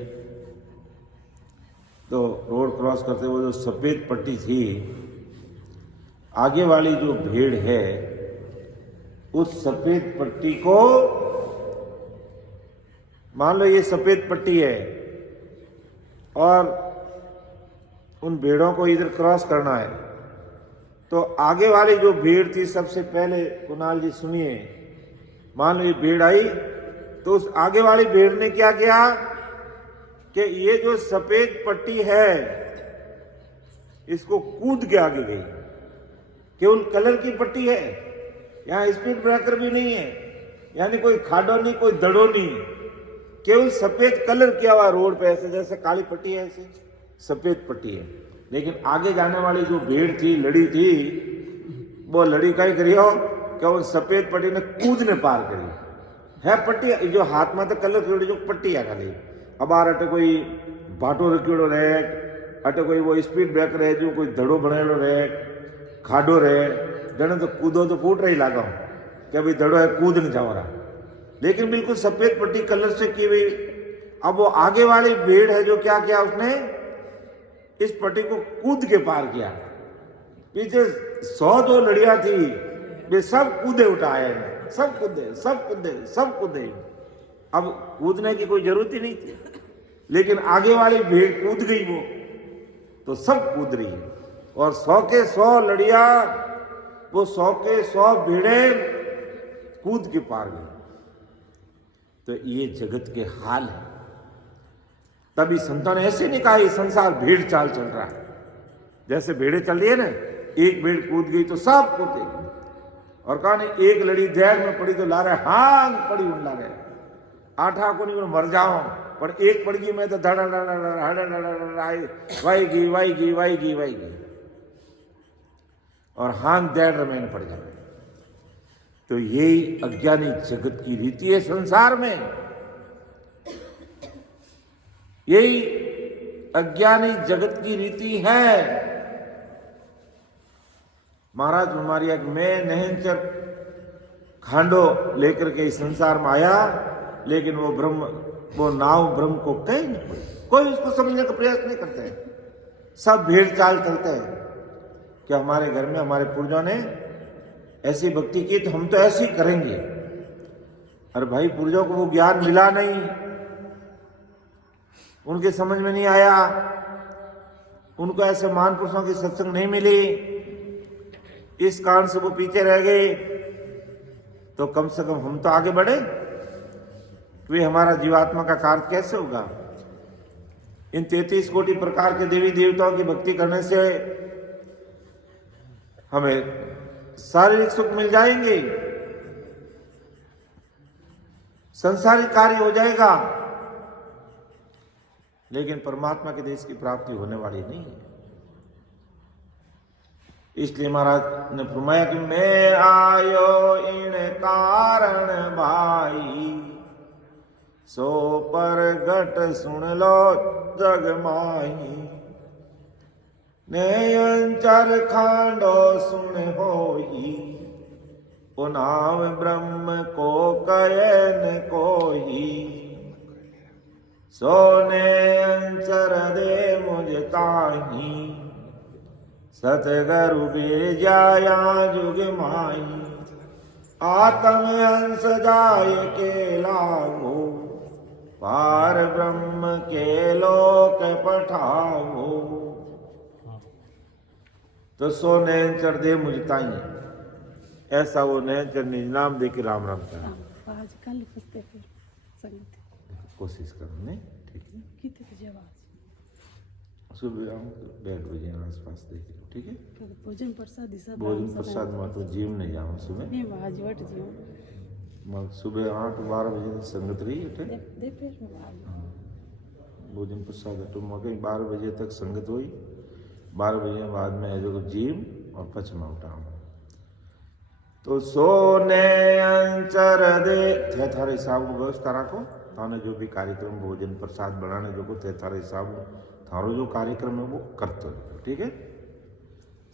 तो रोड क्रॉस करते हुए जो सफेद पट्टी थी, आगे वाली जो भेड़ है उस सफेद पट्टी को, मान लो ये सफेद पट्टी है और उन भेड़ों को इधर क्रॉस करना है, तो आगे वाली जो भीड़ थी सबसे पहले, कुणाल जी सुनिए, मान लो ये भीड़ आई, तो उस आगे वाली भीड़ ने क्या किया कि ये जो सफेद पट्टी है इसको कूद के आगे गई। केवल कलर की पट्टी है, यहां स्पीड ब्रेकर भी नहीं है, यानी कोई खाडो नहीं, कोई दड़ो नहीं, केवल सफेद कलर किया हुआ रोड पे, ऐसे जैसे काली पट्टी है ऐसे सफेद पट्टी है। लेकिन आगे जाने वाली जो भीड़ थी, लड़ी थी, वो लड़ी का ही करियो क्या उन सफेद पट्टी ने कूदने पार करी है। पट्टी जो हाथ में तो कलर की जो पट्टी है खाली, अब आर अटे कोई भाटो रखियो रहे, अटे कोई वो स्पीड ब्रेकर है, जो कोई धड़ो बनेलो रहे, खाडो रहे, जने तो कूदो तो फूट रही लागा कि अभी धड़ो है, कूद नहीं जाओ रहा, लेकिन बिल्कुल सफेद पट्टी कलर से की हुई। अब वो आगे वाली भीड़ है जो क्या किया, उसने इस पट्टी को कूद के पार किया। पीछे 100 जो लड़ियां थी वे सब कूदे उठाए, सब कूदे सब कूदे सब कूदे। अब कूदने की कोई जरूरत ही नहीं थी, लेकिन आगे वाली भीड़ कूद गई, वो तो सब कूद रही है। और 100 के 100 लड़ियां, वो 100 के 100 भीड़ें कूद के पार गई। तो ये जगत के हाल है। तभी संतों ने ऐसे नहीं कहा ये संसार भीड़ चाल चल रहा है। जैसे भेड़े चल रही है ना, एक भेड़ कूद गई तो सब कूदे, और कहा नहीं एक लड़ी देर में पड़ी तो ला रहे हांग पड़ी उन ला रहे आठा को नहीं मर जाओ, पर एक पड़ गई मैं तो धड़ा वाईगी वाईगी वाईगी वाईगी और हांग देर मैंने पड़ जाए। तो यही अज्ञानी जगत की रीति है संसार में, यही अज्ञानी जगत की रीति है। महाराज हमारी मैं नहनचर खांडो लेकर के इस संसार में आया, लेकिन वो नाव ब्रह्म को कहीं नहीं, कोई उसको समझने का प्रयास नहीं करते हैं। सब भीड़ चाल चलते हैं कि हमारे घर में हमारे पूर्वजों ने ऐसी भक्ति की तो हम तो ऐसे ही करेंगे। अरे भाई, पूर्वजों को वो ज्ञान मिला नहीं, उनके समझ में नहीं आया, उनको ऐसे महान पुरुषों की सत्संग नहीं मिली, इस कारण से वो पीछे रह गए। तो कम से कम हम तो आगे बढ़े, वे हमारा जीवात्मा का कार्य कैसे होगा। इन 33 कोटि प्रकार के देवी देवताओं की भक्ति करने से हमें शारीरिक सुख मिल जाएंगे, संसारिक कार्य हो जाएगा, लेकिन परमात्मा के देश की प्राप्ति होने वाली नहीं है। इसलिए महाराज ने फरमाया कि मैं आयो इन कारण भाई, सो पर घट सुन लो जग माही, नयनचर खांडो सुन होई, ओ नाम ब्रह्म को कयन कोई, सोने अंचर दे मुझ ताही, सतगुरु बेजाया जुग माई, आत्म हंस जाय के लाभो, पार ब्रह्म के लोक पठाओ। तो सो नयनचर दे मुझ ताई, ऐसा वो नयनचर निज नाम दे के राम राम करा। आज कल फसते फिर संगत कोशिश करो नहीं, ठीक है। कितने जवाब सुबह आऊँ तो 1:30 बजे आसपास देख लो, ठीक है। भोजन प्रसाद भोजन प्रसाद में तो जिम नहीं जाऊँ सुबह, नहीं आज वट जियो मैं सुबह 8-12 बजे तक संगत रही है, ठीक। दे फिर में आज भोजन प्रसाद तो मगर 12 बजे तक संगत हुई, 12 बजे बाद में है जो जिम और पचमा उठाऊँ। तो सोने अंचर दे थे थारे हिसाब व्यवस्था रखो, थाने जो भी कार्यक्रम भोजन प्रसाद बनाने जो को थे थारे हिसाब थारो जो कार्यक्रम है वो करते हो, ठीक है।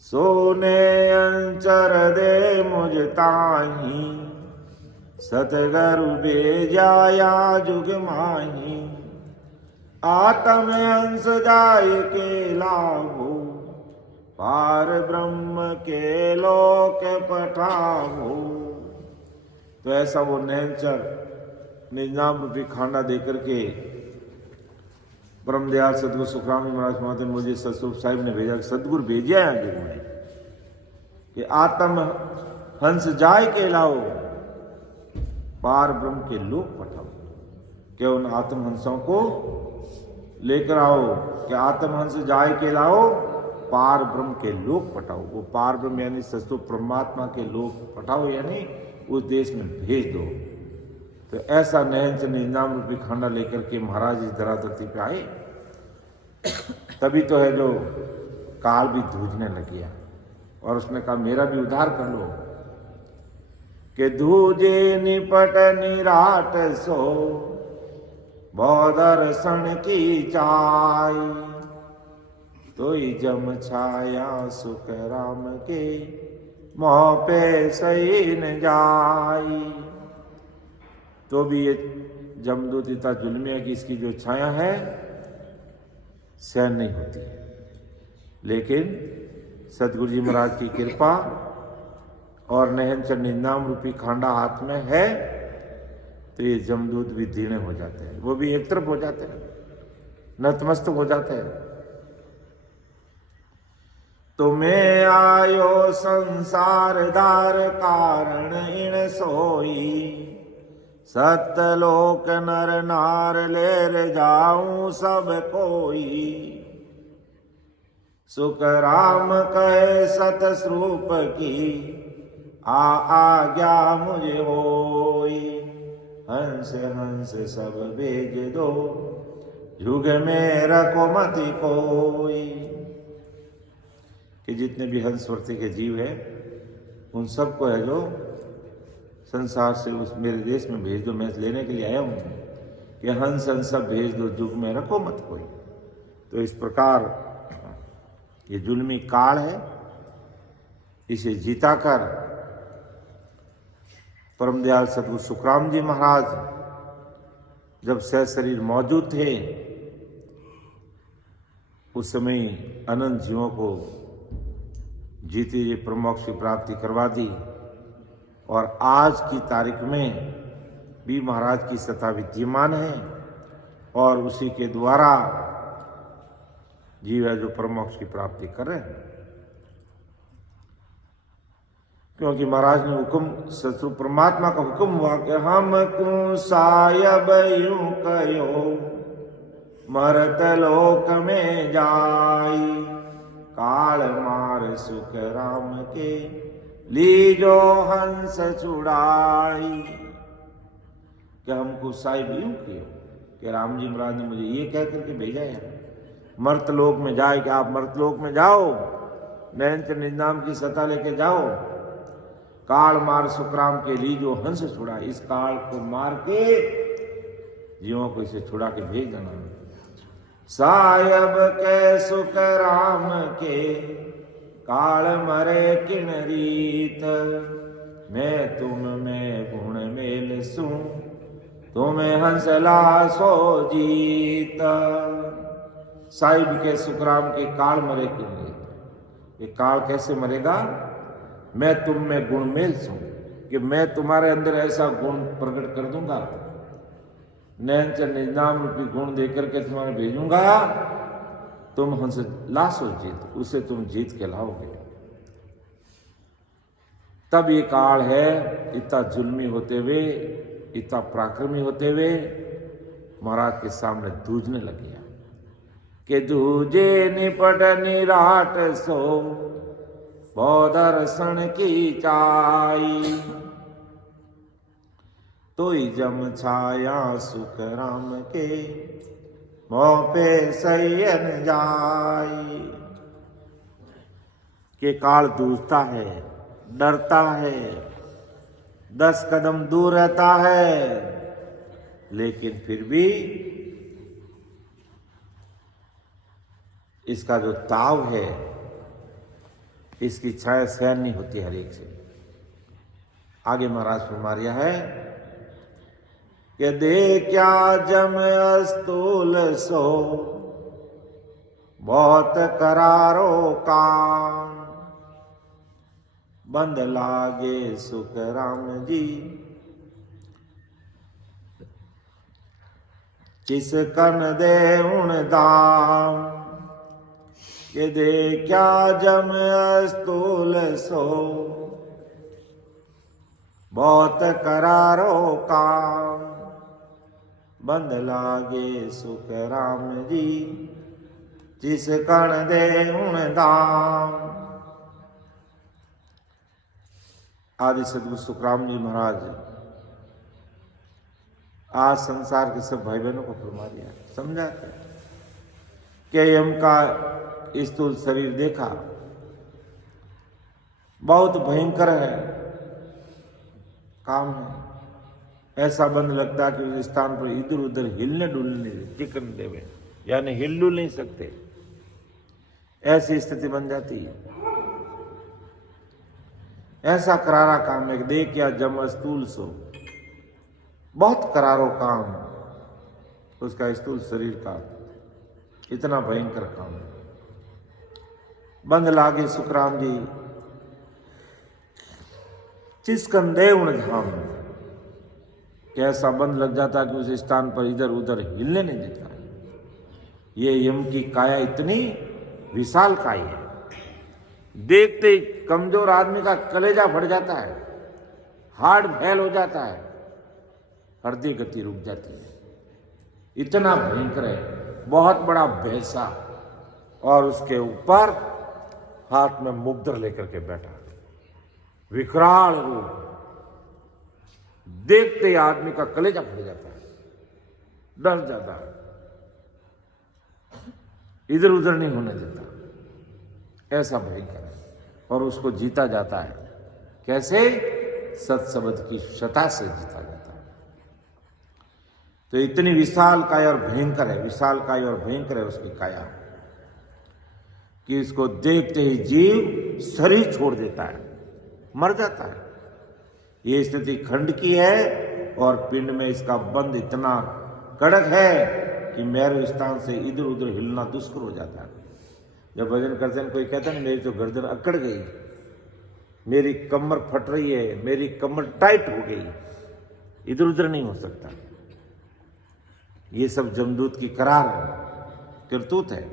सोने अंचर दे मुझ ताही, सतगुरु बेजाया जुग माही, आत्म हंस जाय के लाभो, पार ब्रह्म के लोक पठाओ। तो ऐसा वो नयनचर निज नाम रूपी खांडा देकर के परम दयाल सदगुरु सुखराम महाराज महाते मुझे सतस्वरूप साहिब ने भेजा, सदगुरु भेजा है आगे मुझे कि आत्म हंस जाय के लाओ, पार ब्रह्म के लोक पठाओ। क्या उन आत्म हंसों को लेकर आओ कि आत्म हंस जाय के लाओ, पार ब्रह्म के लोक पठाओ। वो पार ब्रह्म यानी सतस्वरूप परमात्मा के लोक पठाओ, यानी उस देश में भेज दो। तो ऐसा नयनचर निज नाम रूपी खांडा लेकर के महाराज इस धराधरती पे आए, तभी तो है जो काल भी धूजने लग गया और उसने कहा मेरा भी उद्धार कर लो कि धूजे निपट निराट सो, दर्शन की चाय, तो जम छाया सुख राम के, मोह पे सही न जाई। तो भी ये जमदूत इतना जुल्मिया की इसकी जो छाया है सहन नहीं होती है, लेकिन सतगुरु जी महाराज की कृपा और नयनचर निज नाम रूपी खांडा हाथ में है, तो ये जमदूत भी दीने हो जाते हैं, वो भी एक तरफ हो जाते हैं, नतमस्तक हो जाते हैं। तो मैं आयो संसार दार कारण इन सोई, सतलोक नर नार लेर जाऊं सब कोई। सुख राम कहे सत स्वरूप की आज्ञा मुझे होई। हंस हंस सब भेज दो युग में रखो मति कोई। कि जितने भी हंस वर्ती के जीव है उन सबको है जो संसार से उस मेरे देश में भेज दो। मैं लेने के लिए आया हूँ कि हंस हंस सब भेज दो युग में रखो मत कोई। तो इस प्रकार ये जुल्मी काल है, इसे जीता कर परम दयाल सदगुरु सुखराम जी महाराज जब सह शरीर मौजूद थे उस समय अनंत जीवों को जीते जी परमोक्ष की प्राप्ति करवा दी। और आज की तारीख में भी महाराज की सत्ता विद्यमान है और उसी के द्वारा जीव है जो परमोक्ष की प्राप्ति कर रहे हैं। क्योंकि महाराज ने हुक्म सचु परमात्मा का हुक्म हुआ कि हमको सायब यूं कयो मरत लोक में जाई। काल मार सुख राम के लीजो हंस छुड़ाई। क्या हमको साहिब यूं कियो कि राम जी महाराज ने मुझे ये कह करके भेजा है मर्तलोक में जाए कि आप मर्तलोक में जाओ, नयन निजाम की सत्ता लेके जाओ। काल मार सुखराम के लीजो हंस छुड़ा। इस काल को मार के जीवों को इसे छुड़ा के भेज देना। सायब के सुख राम के काल मरे किन रीत। मैं तुम में गुण मेल सू तुम्हें हंसला सो जीत। साहिब के सुखराम के काल मरे किन रीत। ये काल कैसे मरेगा? मैं तुम में गुण मेल सू कि मैं तुम्हारे अंदर ऐसा गुण प्रकट कर दूंगा, नयन निजाम रूपी गुण देकर के तुम्हारे भेजूंगा, तुम हंस लासो जीत, उसे तुम जीत के लाओगे। तब ये काल है इतना जुल्मी होते हुए, इतना पराक्रमी होते हुए महाराज के सामने दूजने लग गया कि दूजे निपट निराट सो दर्शन की चाई। तोई जम छाया सुख राम के मोह पे सैयन जाई। के काल दूसता है, डरता है, 10 कदम दूर रहता है, लेकिन फिर भी इसका जो ताव है, इसकी छाया सहन नहीं होती हर एक से। आगे महाराज फरमा रिया है कि दे क्या जम अस्तूल सो बहुत करारो काम। बंद लागे सुख राम जी जिस कन दे उन दाम। ये दे क्या जम अस्तूल सो बहुत करारो काम। बंद लागे सुख राम जी जिस कण दे उन दाम। आदि सदगुरु सुखराम जी महाराज आज संसार के सब भाई बहनों को फरमा दिया, समझाते कि यम का स्थूल शरीर देखा बहुत भयंकर है, काम है, ऐसा बंद लगता कि उस स्थान पर इधर उधर हिलने डुलने टिकन देवे, यानी हिल डुल नहीं सकते, ऐसी स्थिति बन जाती है। ऐसा करारा काम है, देख या जम स्थूल सो, बहुत करारो काम उसका स्थूल शरीर का, इतना भयंकर काम है। बंद लागे सुखराम जी चिस्कन दे उन धाम। कैसा बंद लग जाता कि उस स्थान पर इधर उधर हिलने नहीं देता। ये यम की काया इतनी विशाल काय है, देखते ही कमजोर आदमी का कलेजा फट जाता है, हार्ट फेल हो जाता है, हृदय गति रुक जाती है। इतना भयंकर है, बहुत बड़ा भैंसा, और उसके ऊपर हाथ में मुद्र लेकर के बैठा, विकराल रूप। देखते ही आदमी का कलेजा फट जाता है, डर जाता है, इधर उधर नहीं होने देता, ऐसा भयंकर है। और उसको जीता जाता है कैसे? सत्शब्द की शता से जीता जाता है। तो इतनी विशाल काया और भयंकर है, विशाल काया और भयंकर है उसकी काया, कि इसको देखते ही जीव शरीर छोड़ देता है, मर जाता है। ये स्थिति खंड की है, और पिंड में इसका बंध इतना कड़क है कि मेरु स्थान से इधर उधर हिलना दुष्कर हो जाता है। जब भजन करते हैं कोई कहता है मेरी तो गर्दन अकड़ गई, मेरी कमर फट रही है, मेरी कमर टाइट हो गई, इधर उधर नहीं हो सकता। ये सब जमदूत की करार करतूत है।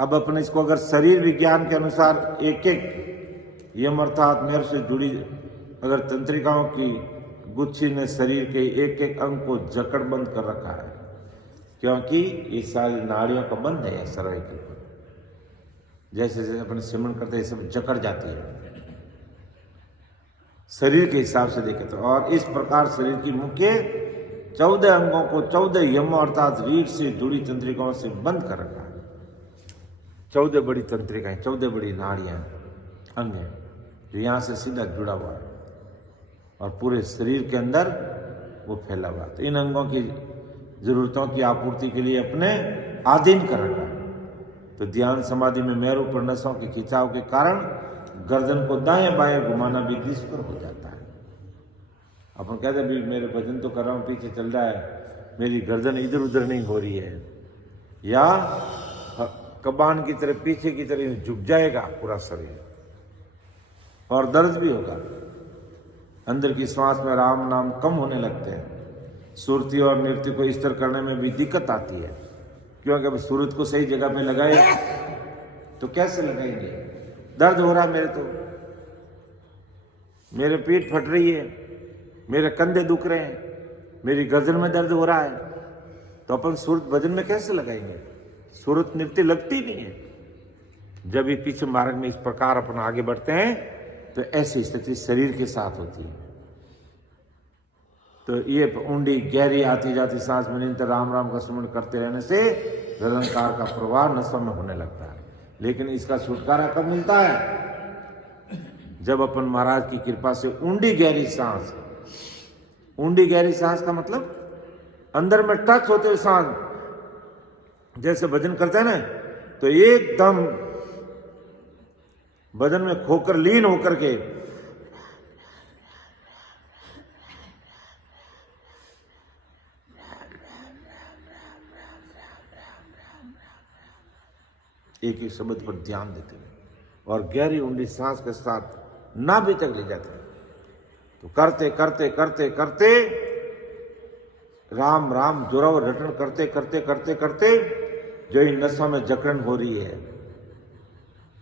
अब अपने इसको अगर शरीर विज्ञान के अनुसार एक एक यम अर्थात मेरु से जुड़ी अगर तंत्रिकाओं की गुच्छी ने शरीर के एक एक अंग को जकड़ बंद कर रखा है, क्योंकि ये सारी नाड़ियों का बंद है सर्वाइकल पर। जैसे जैसे अपने सिमरण करते हैं सब जकड़ जाती है शरीर के हिसाब से देखे तो। और इस प्रकार शरीर की मुख्य 14 अंगों को 14 यम अर्थात रीढ़ से जुड़ी तंत्रिकाओं से बंद कर रखा है। 14 बड़ी तंत्रिकाएं, 14 बड़ी नाड़ियां, अंग हैं जो यहाँ से सीधा जुड़ा हुआ है और पूरे शरीर के अंदर वो फैला हुआ है। तो इन अंगों की जरूरतों की आपूर्ति के लिए अपने अधीन कर रखा है। तो ध्यान समाधि में मेरु पर नसों के खिंचाव के कारण गर्दन को दाएं बाएं घुमाना भी दुष्कर हो जाता है। अपन कहते भी मेरे भजन तो कर रहा हूँ, पीछे चल रहा है, मेरी गर्दन इधर उधर नहीं हो रही है, या कबान की तरह पीछे की तरह झुक जाएगा पूरा शरीर और दर्द भी होगा। अंदर की श्वास में राम नाम कम होने लगते हैं। सुरती और नृत्य को स्थिर करने में भी दिक्कत आती है, क्योंकि अब सूरत को सही जगह पे लगाए तो कैसे लगाएंगे? दर्द हो रहा है मेरे, तो मेरे पीठ फट रही है, मेरे कंधे दुख रहे हैं, मेरी गर्दन में दर्द हो रहा है, तो अपन सूरत भजन में कैसे लगाएंगे? सूरत नृत्य लगती नहीं है। जब भी पीछे मार्ग में इस प्रकार अपन आगे बढ़ते हैं तो ऐसी स्थिति शरीर के साथ होती है। तो ये ऊंडी गहरी आती जाती सांस में निरंतर राम राम का स्मरण करते रहने से निरंकार का प्रवाह नसों में होने लगता है। लेकिन इसका छुटकारा कब मिलता है? जब अपन महाराज की कृपा से ऊंडी गहरी सांस, ऊंडी गहरी सांस का मतलब अंदर में टच होते हुए सांस, जैसे भजन करते हैं ना, तो एकदम भजन में खोकर लीन होकर के एक एक शब्द पर ध्यान देते हैं और गहरी ऊंडी सांस के साथ नाभि तक ले जाते हैं। तो करते करते करते करते राम राम जोराव रटन करते करते करते करते जो इन नसों में जकड़न हो रही है,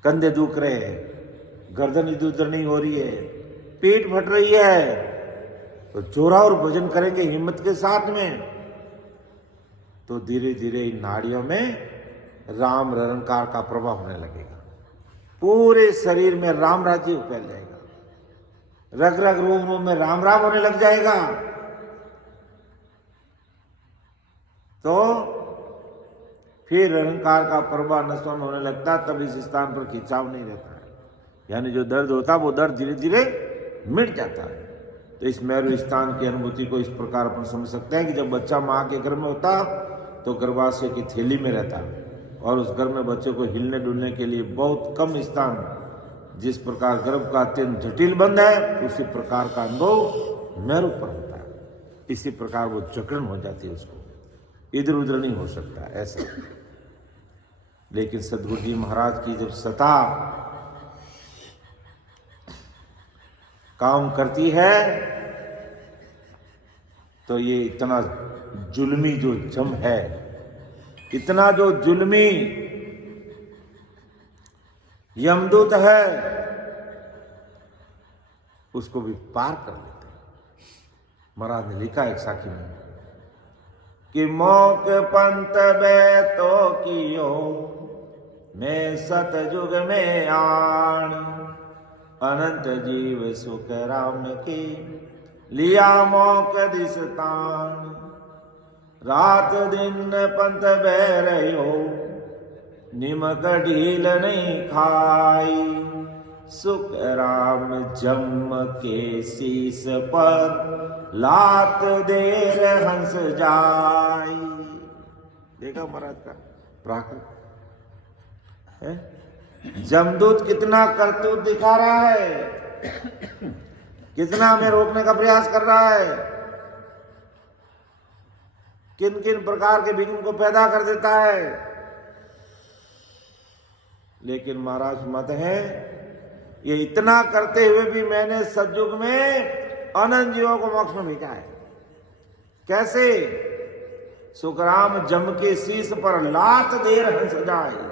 कंधे दुख रहे हैं, गर्दन इधर उधर नहीं हो रही है, पेट फट रही है, तो जोरावर भजन करेंगे हिम्मत के साथ में, तो धीरे धीरे इन नाड़ियों में राम निरंकार का प्रभाव होने लगेगा। पूरे शरीर में राम राज्य फैल जाएगा, रग रग रोम रोम में राम राम होने लग जाएगा। तो फिर निरंकार का प्रभाव नसों में होने लगता, तब इस स्थान पर खिंचाव नहीं रहता है, यानी जो दर्द होता वो दर्द धीरे धीरे मिट जाता है। तो इस मेरु स्थान की अनुभूति को इस प्रकार अपन समझ सकते हैं कि जब बच्चा माँ के गर्भ में होता तो गर्भाशय की थैली में रहता और उस गर्भ में बच्चे को हिलने डुलने के लिए बहुत कम स्थान, जिस प्रकार गर्भ का अत्यंत जटिल बंध है उसी प्रकार का अनुभव मेरु पर होता है। इसी प्रकार वो जकड़न हो जाती है, उसको इधर उधर नहीं हो सकता ऐसा। लेकिन सदगुरु जी महाराज की जब सत्ता काम करती है तो ये इतना जुल्मी जो जम है, इतना जो जुल्मी यमदूत है, उसको भी पार कर लेते हैं। महाराज ने लिखा एक साखी में कि मौक पंत बैतो कियो मैं सतयुग में आण अनंत जीव सुख राम की लिया मौक दिसतान रात दिन पंत बह रहो निमक ढील नहीं खाई सुख राम जम के शीस पर लात देर हंस जाई। देखा महाराज का प्राकृत है। जमदूत कितना करतूत दिखा रहा है, कितना हमें रोकने का प्रयास कर रहा है, किन किन प्रकार के विघ्न को पैदा कर देता है। लेकिन महाराज मत है ये इतना करते हुए भी मैंने सतयुग में अनंत जीवों को मोक्ष में भेजा है। कैसे? सुखराम जम के शीश पर लात देर हंस जाए।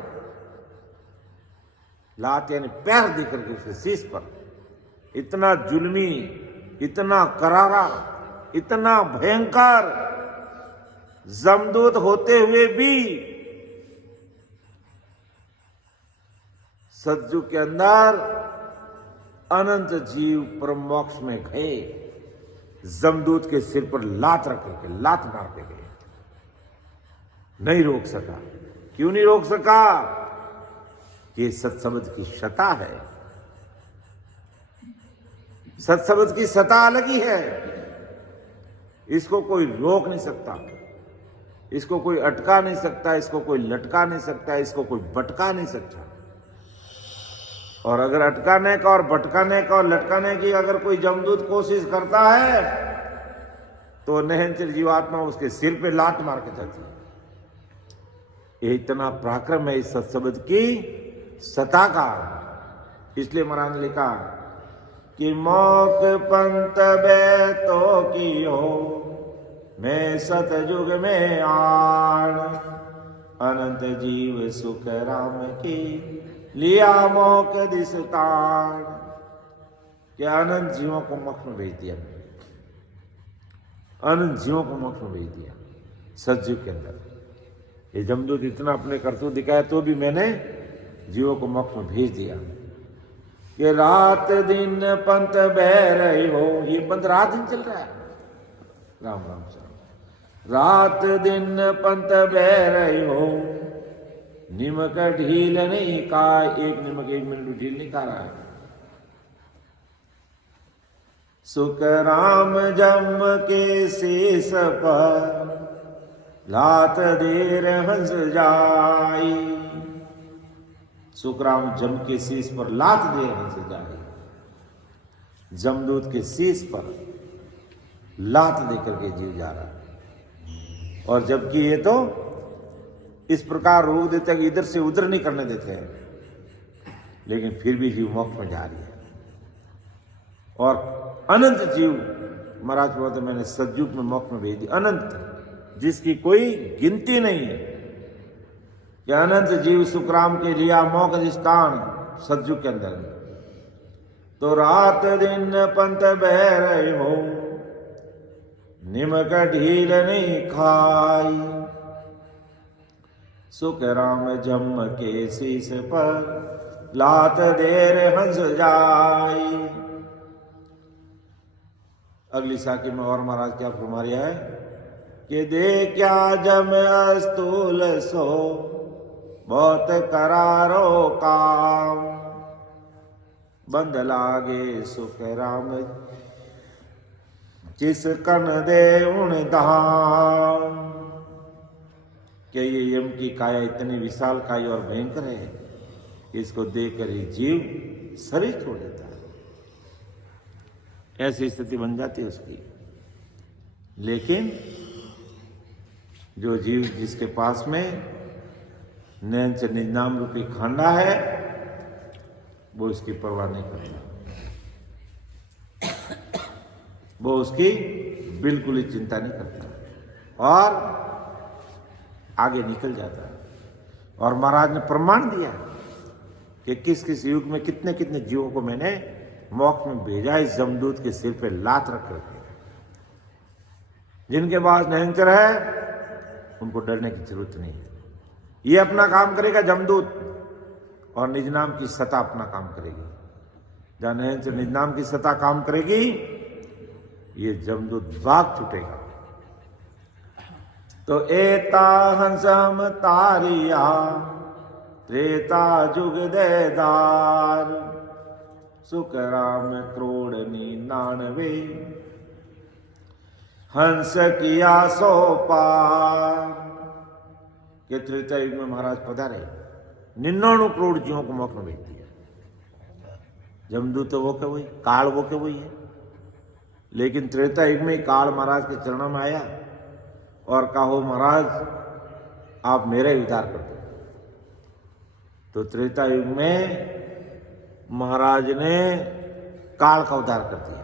लात यानी पैर देकर के उसके शीश पर। इतना जुल्मी, इतना करारा, इतना भयंकर जमदूत होते हुए भी सतयुग के अंदर अनंत जीव परम मोक्ष में गए। जमदूत के सिर पर लात रख करके लात मारते गए, नहीं रोक सका। क्यों नहीं रोक सका? ये सत्शब्द की सत्ता है। सत्शब्द की सत्ता अलग ही है। इसको कोई रोक नहीं सकता, इसको कोई अटका नहीं सकता, इसको कोई लटका नहीं सकता, इसको कोई भटका नहीं सकता। और अगर अटकाने का और भटकाने का और लटकाने की अगर कोई जमदूत कोशिश करता है तो नहनचर जीवात्मा उसके सिर पे लात मार के जाती है। ये इतना पराक्रम है इस सत्शब्द की सत्ता का। इसलिए महाराज ने लिखा कि मौक पंत बैतो कियो मैं सतयुग में आण अनंत जीव सुख राम की लिया मौक दिसतान। क्या अनंत जीवों को मोक्ष में भेज दिया, अनंत जीवों को मोक्ष में भेज दिया सतयुग के अंदर। ये जमदूत इतना अपने करतूत दिखाया तो भी मैंने जीवों को मोक्ष में भेज दिया। कि रात दिन पंथ बह रहे हो, ये पंथ रात दिन चल रहा है। राम राम चल रात दिन पंथ बह रहे हो निमक ढील नहीं का। एक निमक एक मिनट ढील नहीं खा रहा है। सुख राम जम के शीश पर लात देर हंस जाई। सुखराम जम के शीश पर लात देर हंस जाए। जमदूत के शीश पर लात देकर के जीव जा रहा है। और जबकि ये तो इस प्रकार रोक देते हैं कि इधर से उधर नहीं करने देते हैं, लेकिन फिर भी जीव मोक्ष में जा रही है। और अनंत जीव महाराज बोलते मैंने सतयुग में मोक्ष में भेज दिया। अनंत, जिसकी कोई गिनती नहीं है। यह अनंत जीव सुखराम के लिया मोक्ष स्थान सतयुग के अंदर। तो रात दिन पंथ बह रहे हो निमक ढील नहीं खाई। सुख राम जम के शीश पर लात देर हंस जाई। अगली साखी में और महाराज क्या फरमा रहा है कि दे क्या जम अस्तूल सो बहुत करारो काम। बंद लागे सुख राम जिस कन दे उन धाम। क्या ये यम की काया इतनी विशाल काया और भयंकर है, इसको देखकर ही जीव शरीर छोड़ देता है। ऐसी स्थिति बन जाती है उसकी। लेकिन जो जीव जिसके पास में नैन से निजनाम रूपी खांडा है वो इसकी परवाह नहीं करता, वो उसकी बिल्कुल ही चिंता नहीं करता और आगे निकल जाता है। और महाराज ने प्रमाण दिया कि किस किस युग में कितने कितने जीवों को मैंने मोक्ष में भेजा इस जमदूत के सिर पे लात रख करके। जिनके पास नहंचर है उनको डरने की जरूरत नहीं है। ये अपना काम करेगा जमदूत, और निज नाम की सत्ता अपना काम करेगी। जहां नहंचर निज नाम की सत्ता काम करेगी, ये जमदूत भाग छूटेगा। तो एता हंसम तारिया त्रेता जुग देदार, सुख राम क्रोड़ 99 हंस किया सो पार। के त्रेता युग में महाराज पधारे, 99 करोड़ जीवों को मोक्ष में भेज दिया। जमदूत तो वो के वही, काल वो के वही है, लेकिन त्रेता युग में काल महाराज के चरणों में आया और कहो महाराज आप मेरा ही उद्धार कर दो। तो त्रेता युग में महाराज ने काल का उद्धार कर दिया।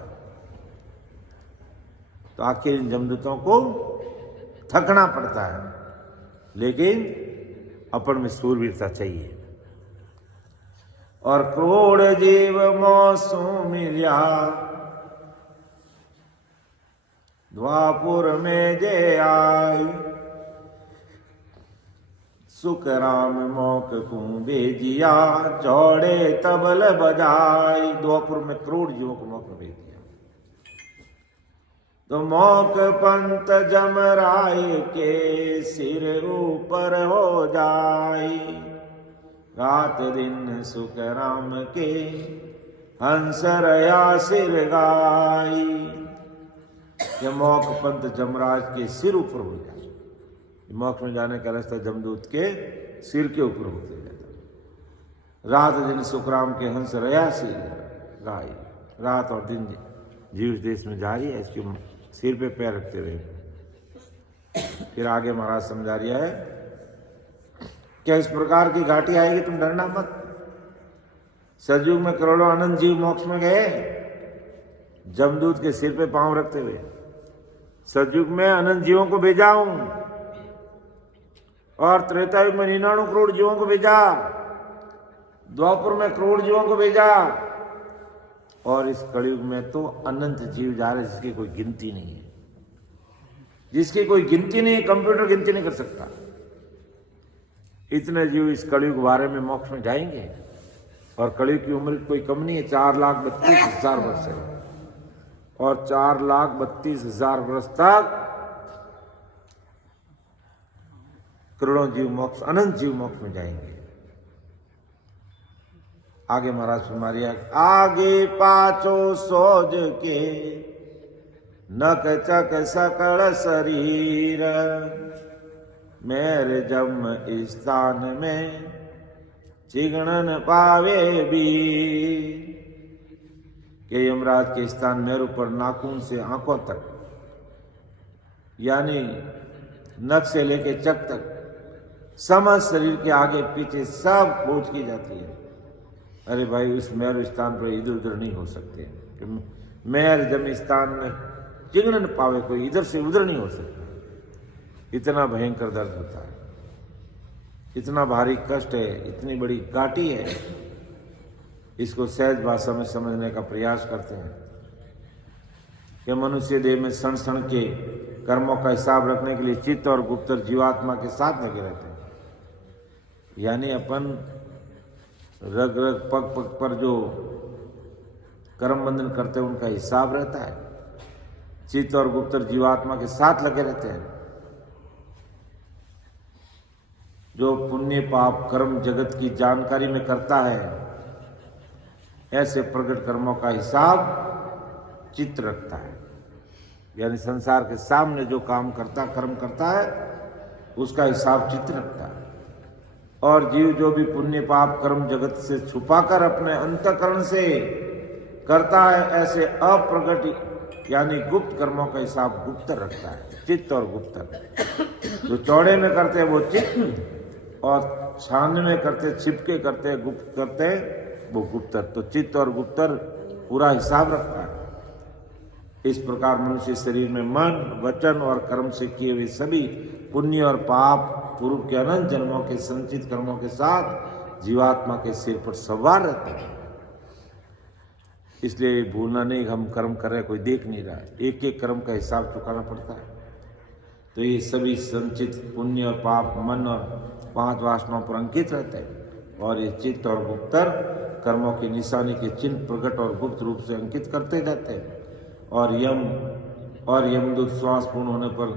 तो आखिर इन जमदूतों को थकना पड़ता है, लेकिन अपन में सूरवीरता चाहिए। और करोड़ जीव मौसू मिलिया, द्वापुर में जे आई, सुख राम मोक को भेजिया, चौड़े तबल बजाई। द्वापुर में करोड़ जीवों को मोक भेज दिया। तो मोक पंत जमराय के सिर ऊपर हो जाई, रात दिन सुख राम के हंस रया सिर गाई। ये मोक पंत जमराज के सिर ऊपर हो जाए। मोक्ष में जाने का रास्ता जमदूत के सिर के ऊपर होते जाता। रात दिन सुखराम के हंस रया सिर गाई। रात और दिन जीव देश में जारी है, इसके सिर पे पैर रखते हुए। फिर आगे महाराज समझा रहा है क्या इस प्रकार की घाटी आएगी, तुम डरना मत। सतयुग में करोड़ों अनंत जीव मोक्ष में गए, जमदूत के सिर पे पांव रखते हुए। सतयुग में अनंत जीवों को भेजा हूं, और त्रेता युग में 99 करोड़ जीवों को भेजा, द्वापर में करोड़ जीवों को भेजा, और इस कलयुग में तो अनंत जीव जा रहे जिसकी कोई गिनती नहीं है। जिसकी कोई गिनती नहीं है, कंप्यूटर गिनती नहीं कर सकता। इतने जीव इस कलयुग बारे में मोक्ष में जाएंगे। और कलयुग की उम्र कोई कम नहीं है, 4,32,000 वर्ष है। और 4,32,000 वर्ष तक करोड़ों जीव मोक्ष, अनंत जीव मोक्ष में जाएंगे। आगे महाराज सुमारिया, आगे पाछो सोज के नक चक सकल शरीर, मेरे जम स्थान में चिगणन पावे भी। के यमराज के स्थान मेरु पर नाखून से आंखों तक, यानी नख से लेके चक तक समस्त शरीर के आगे पीछे सब खोज की जाती है। अरे भाई उस मेरु स्थान पर इधर उधर नहीं हो सकते। मेर जम स्थान में चिगणन पावे, कोई इधर से उधर नहीं हो सकता। इतना भयंकर दर्द होता है, इतना भारी कष्ट है, इतनी बड़ी घाटी है। इसको सहज भाषा में समझने का प्रयास करते हैं कि मनुष्य देह में क्षण क्षण के कर्मों का हिसाब रखने के लिए चित्त और गुप्तर जीवात्मा के साथ लगे रहते हैं। यानी अपन रग रग पग पग पर जो कर्म बंधन करते हैं उनका हिसाब रहता है। चित्त और गुप्तर जीवात्मा के साथ लगे रहते हैं। जो पुण्य पाप कर्म जगत की जानकारी में करता है, ऐसे प्रकट कर्मों का हिसाब चित्त रखता है। यानी संसार के सामने जो काम करता, कर्म करता है, उसका हिसाब चित्त रखता है। और जीव जो भी पुण्य पाप कर्म जगत से छुपाकर अपने अंतःकरण से करता है, ऐसे अप्रगट यानी गुप्त कर्मों का हिसाब गुप्तर रखता है। चित्त और गुप्तर, जो चौड़े में करते हैं वो चित्त, और छानने में करते, छिपके करते, गुप्त करते वो गुप्तर। तो चित्त और गुप्तर पूरा हिसाब रखता है। इस प्रकार मनुष्य शरीर में मन, वचन और कर्म से किए हुए सभी पुण्य और पाप पूर्व के अनंत जन्मों के संचित कर्मों के साथ जीवात्मा के सिर पर सवार रहते हैं। इसलिए भूलना नहीं, हम कर्म कर रहे हैं, कोई देख नहीं रहा है। एक एक कर्म का हिसाब चुकाना पड़ता है। तो ये सभी संचित पुण्य और पाप मन और 5 वासनाओं पर अंकित रहते हैं, और ये चित्त और गुप्तर कर्मों की निशानी के चिन्ह प्रकट और गुप्त रूप से अंकित करते जाते हैं। और यमदूत श्वास पूर्ण होने पर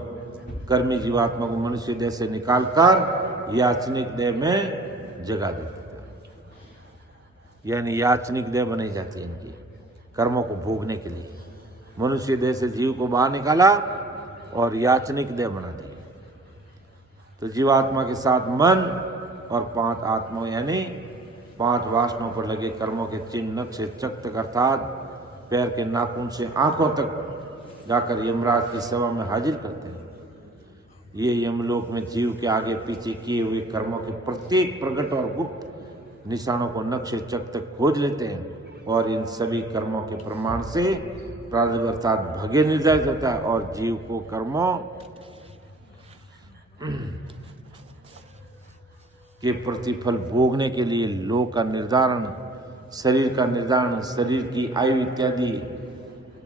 कर्मी जीवात्मा को मनुष्य देह से निकालकर याचनिक देह में जगा देता है, यानी याचनिक देह बनाई जाती है इनकी कर्मों को भोगने के लिए। मनुष्य देह से जीव को बाहर निकाला और याचनिक देह बना दी। तो जीवात्मा के साथ मन और 5 आत्माओं यानी 5 वासनाओं पर लगे कर्मों के चिन्ह नक्शे चक्र अर्थात पैर के नाखून से आंखों तक जाकर यमराज की सभा में हाजिर करते हैं। ये यमलोक में जीव के आगे पीछे किए हुए कर्मों के प्रत्येक प्रकट और गुप्त निशानों को नक्शे चक्र तक खोज लेते हैं, और इन सभी कर्मों के प्रमाण से प्रारब्ध अर्थात भाग्य निर्धारित होता है, और जीव को कर्मों के प्रतिफल भोगने के लिए लोक का निर्धारण, शरीर का निर्धारण, शरीर की आयु इत्यादि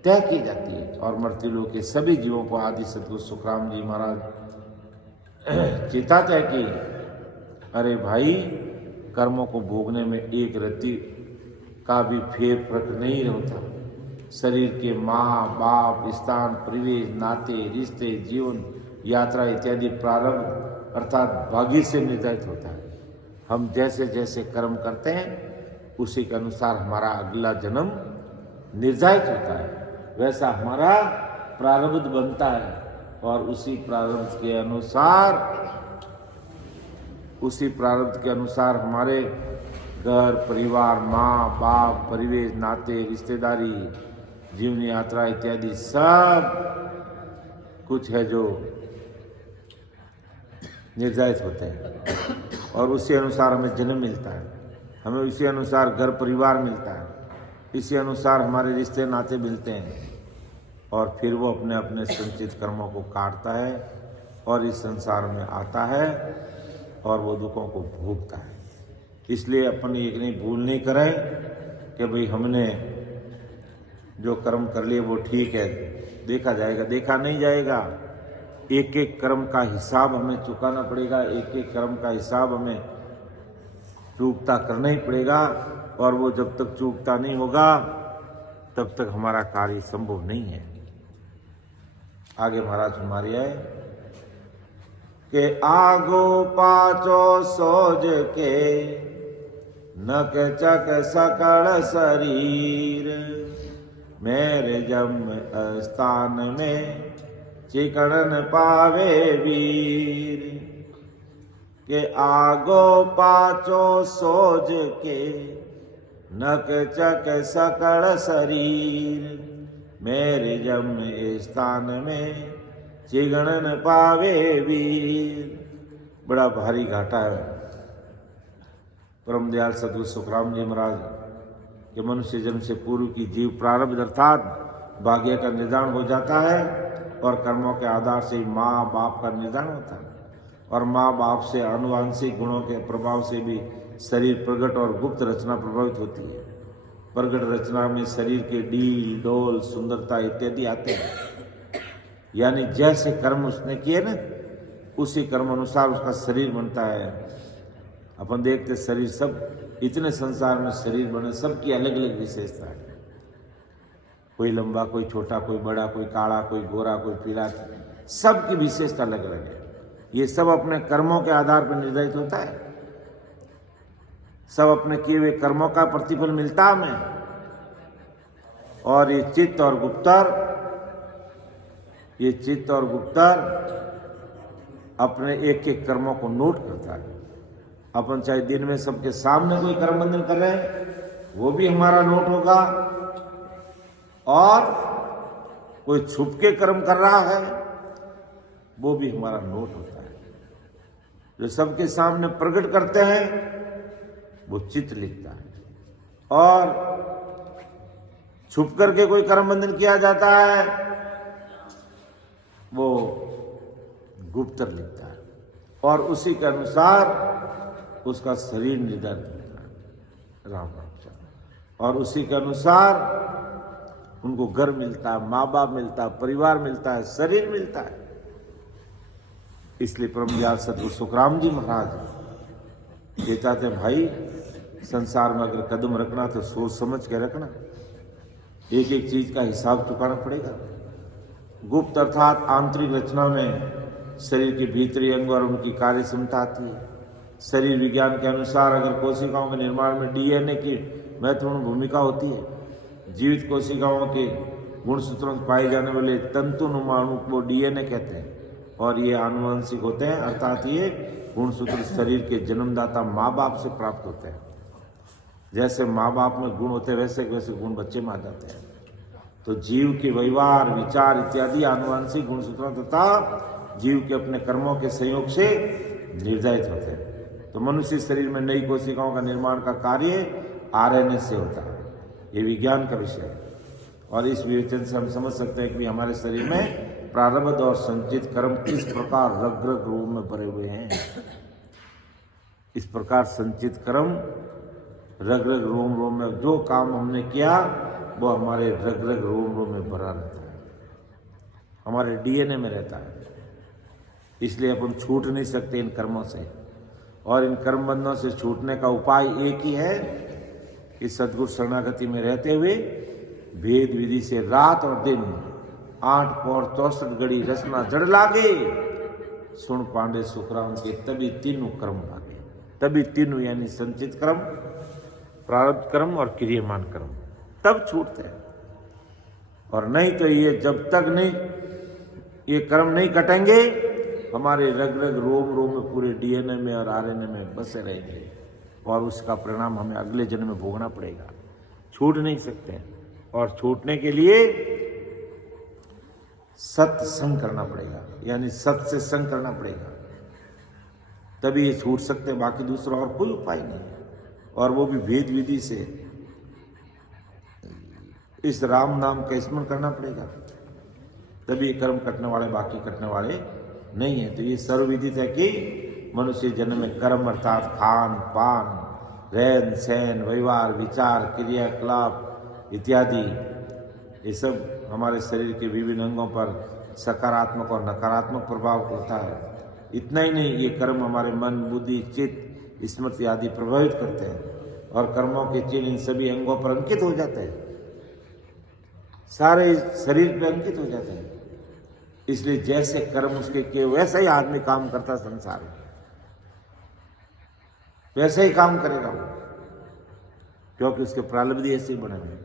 तय की जाती है। और मृत्युलोक के सभी जीवों को आदि सदगुरु सुखराम जी महाराज चेताते हैं कि अरे भाई, कर्मों को भोगने में एक रत्ती का भी फेर फर्क नहीं होता। शरीर के माँ बाप, स्थान, परिवेश, नाते, रिश्ते, जीवन यात्रा इत्यादि प्रारब्ध अर्थात भाग्य से निर्धारित होता है। हम जैसे जैसे कर्म करते हैं उसी के अनुसार हमारा अगला जन्म निर्धारित होता है, वैसा हमारा प्रारब्ध बनता है, और उसी प्रारब्ध के अनुसार हमारे घर परिवार, माँ बाप, परिवेश, नाते, रिश्तेदारी, जीवन यात्रा इत्यादि सब कुछ है जो निर्धारित होते हैं, और उसी अनुसार हमें जन्म मिलता है, हमें उसी अनुसार घर परिवार मिलता है, इसी अनुसार हमारे रिश्ते नाते मिलते हैं, और फिर वो अपने अपने संचित कर्मों को काटता है और इस संसार में आता है और वो दुखों को भोगता है। इसलिए अपन एक नहीं भूल नहीं करें कि भाई हमने जो कर्म कर लिए वो ठीक है, देखा जाएगा, देखा नहीं जाएगा। एक एक कर्म का हिसाब हमें चुकाना पड़ेगा, एक एक कर्म का हिसाब हमें चूकता करना ही पड़ेगा, और वो जब तक चूकता नहीं होगा तब तक हमारा कार्य संभव नहीं है। आगे महाराज हमारी है कि आगो पाचो सोज के नक चक सकल शरीर, मेरे जन्म स्थान में चिकड़न पावे वीर। के आगो पाचो सोज के नक चक सकल शरीर, मेरे जन्म स्थान में चिगणन पावे वीर। बड़ा भारी घाटा है। परम दयाल सदगुरु सुखराम जी महाराज के मनुष्य जन्म से पूर्व की जीव प्रारब्ध अर्थात भाग्य का निर्धारण हो जाता है, और कर्मों के आधार से माँ बाप का निर्धारण होता है, और माँ बाप से आनुवांशिक गुणों के प्रभाव से भी शरीर प्रकट और गुप्त रचना प्रभावित होती है। प्रकट रचना में शरीर के डील डोल सुंदरता इत्यादि आते हैं, यानी जैसे कर्म उसने किए ना उसी कर्म अनुसार उसका शरीर बनता है। अपन देखते शरीर सब इतने संसार में शरीर बने, सबकी अलग अलग विशेषता है, कोई लंबा कोई छोटा कोई बड़ा कोई काला कोई गोरा कोई पीला, सबकी विशेषता अलग अलग है। ये सब अपने कर्मों के आधार पर निर्धारित होता है, सब अपने किए हुए कर्मों का प्रतिफल मिलता है हमें। और ये चित्त और गुप्तर अपने एक एक कर्मों को नोट करता है। अपन चाहे दिन में सबके सामने कोई कर्म बंधन कर रहे हैं वो भी हमारा नोट होगा, और कोई छुप के कर्म कर रहा है वो भी हमारा नोट होता है। जो सबके सामने प्रकट करते हैं वो चित्त लिखता है, और छुप करके कोई कर्म बंधन किया जाता है वो गुप्तर लिखता है, और उसी के अनुसार उसका शरीर निर्धारित होता है। राम राम चरण। और उसी के अनुसार उनको घर मिलता है, माँ बाप मिलता है, परिवार मिलता है, शरीर मिलता है। इसलिए परम दयाल सदगुरु सुखराम जी महाराज कहते हैं, भाई संसार में अगर कदम रखना तो सोच समझ के रखना, एक एक चीज का हिसाब चुकाना पड़ेगा। गुप्त अर्थात आंतरिक रचना में शरीर के भीतरी अंग और उनकी कार्य क्षमता आती है। शरीर विज्ञान के अनुसार अगर कोशिकाओं के निर्माण में डीएनए की महत्वपूर्ण भूमिका होती है। जीवित कोशिकाओं के गुणसूत्रों में पाए जाने वाले तंतुनुमा अणु को डीएनए कहते हैं और ये आनुवंशिक होते हैं, अर्थात ये गुणसूत्र शरीर के जन्मदाता माँ बाप से प्राप्त होते हैं। जैसे माँ बाप में गुण होते हैं वैसे वैसे गुण बच्चे में आ जाते हैं। तो जीव के व्यवहार, विचार इत्यादि आनुवंशिक गुणसूत्रों तथा जीव के अपने कर्मों के संयोग से निर्धारित होते हैं। तो मनुष्य शरीर में नई कोशिकाओं का निर्माण का कार्य आरएनए से होता है। ये विज्ञान का विषय है और इस विवेचन से हम समझ सकते हैं कि हमारे शरीर में प्रारब्ध और संचित कर्म किस प्रकार रग रग रूप में भरे हुए हैं। इस प्रकार संचित कर्म रग रग रोम रोम में जो काम हमने किया वो हमारे रग रग रोम रोम में भरा रहता है, हमारे डीएनए में रहता है। इसलिए अपन छूट नहीं सकते इन कर्मों से। और इन कर्म बंधनों से छूटने का उपाय एक ही है कि सद्गुरु शरणागति में रहते हुए भेद विधि से रात और दिन 8 पौर 64 घड़ी रचना जड़ लागे, सुन पांडे सुखराम के तभी तीनों कर्म लागे। तभी तीनों यानी संचित कर्म, प्रारब्ध कर्म और क्रियमान कर्म तब छूटते हैं। और नहीं तो ये जब तक नहीं ये कर्म नहीं कटेंगे हमारे रग रग रोम रोम में पूरे डीएनए में और आरएनए में बसे रहेंगे और उसका परिणाम हमें अगले जन्म में भोगना पड़ेगा। छूट नहीं सकते और छूटने के लिए सत्संग करना पड़ेगा, यानी सत से संग करना पड़ेगा, तभी ये छूट सकते हैं। बाकी दूसरा और कोई उपाय नहीं है। और वो भी भेद विधि से इस राम नाम का स्मरण करना पड़ेगा, तभी कर्म कटने वाले बाकी कटने वाले नहीं है। तो ये सर्वविदित है कि मनुष्य जन्म में कर्म अर्थात खान पान, रहन सहन, व्यवहार, विचार, क्रियाकलाप इत्यादि ये सब हमारे शरीर के विभिन्न अंगों पर सकारात्मक और नकारात्मक प्रभाव होता है। इतना ही नहीं, ये कर्म हमारे मन, बुद्धि, चित्त, स्मृति आदि प्रभावित करते हैं और कर्मों के चिन्ह इन सभी अंगों पर अंकित हो जाते हैं, सारे शरीर पे अंकित हो जाते हैं। इसलिए जैसे कर्म उसके किए वैसा ही आदमी काम करता संसार में, वैसे ही काम करेगा वो, क्योंकि उसके प्रारब्ध ऐसे ही बने हुए,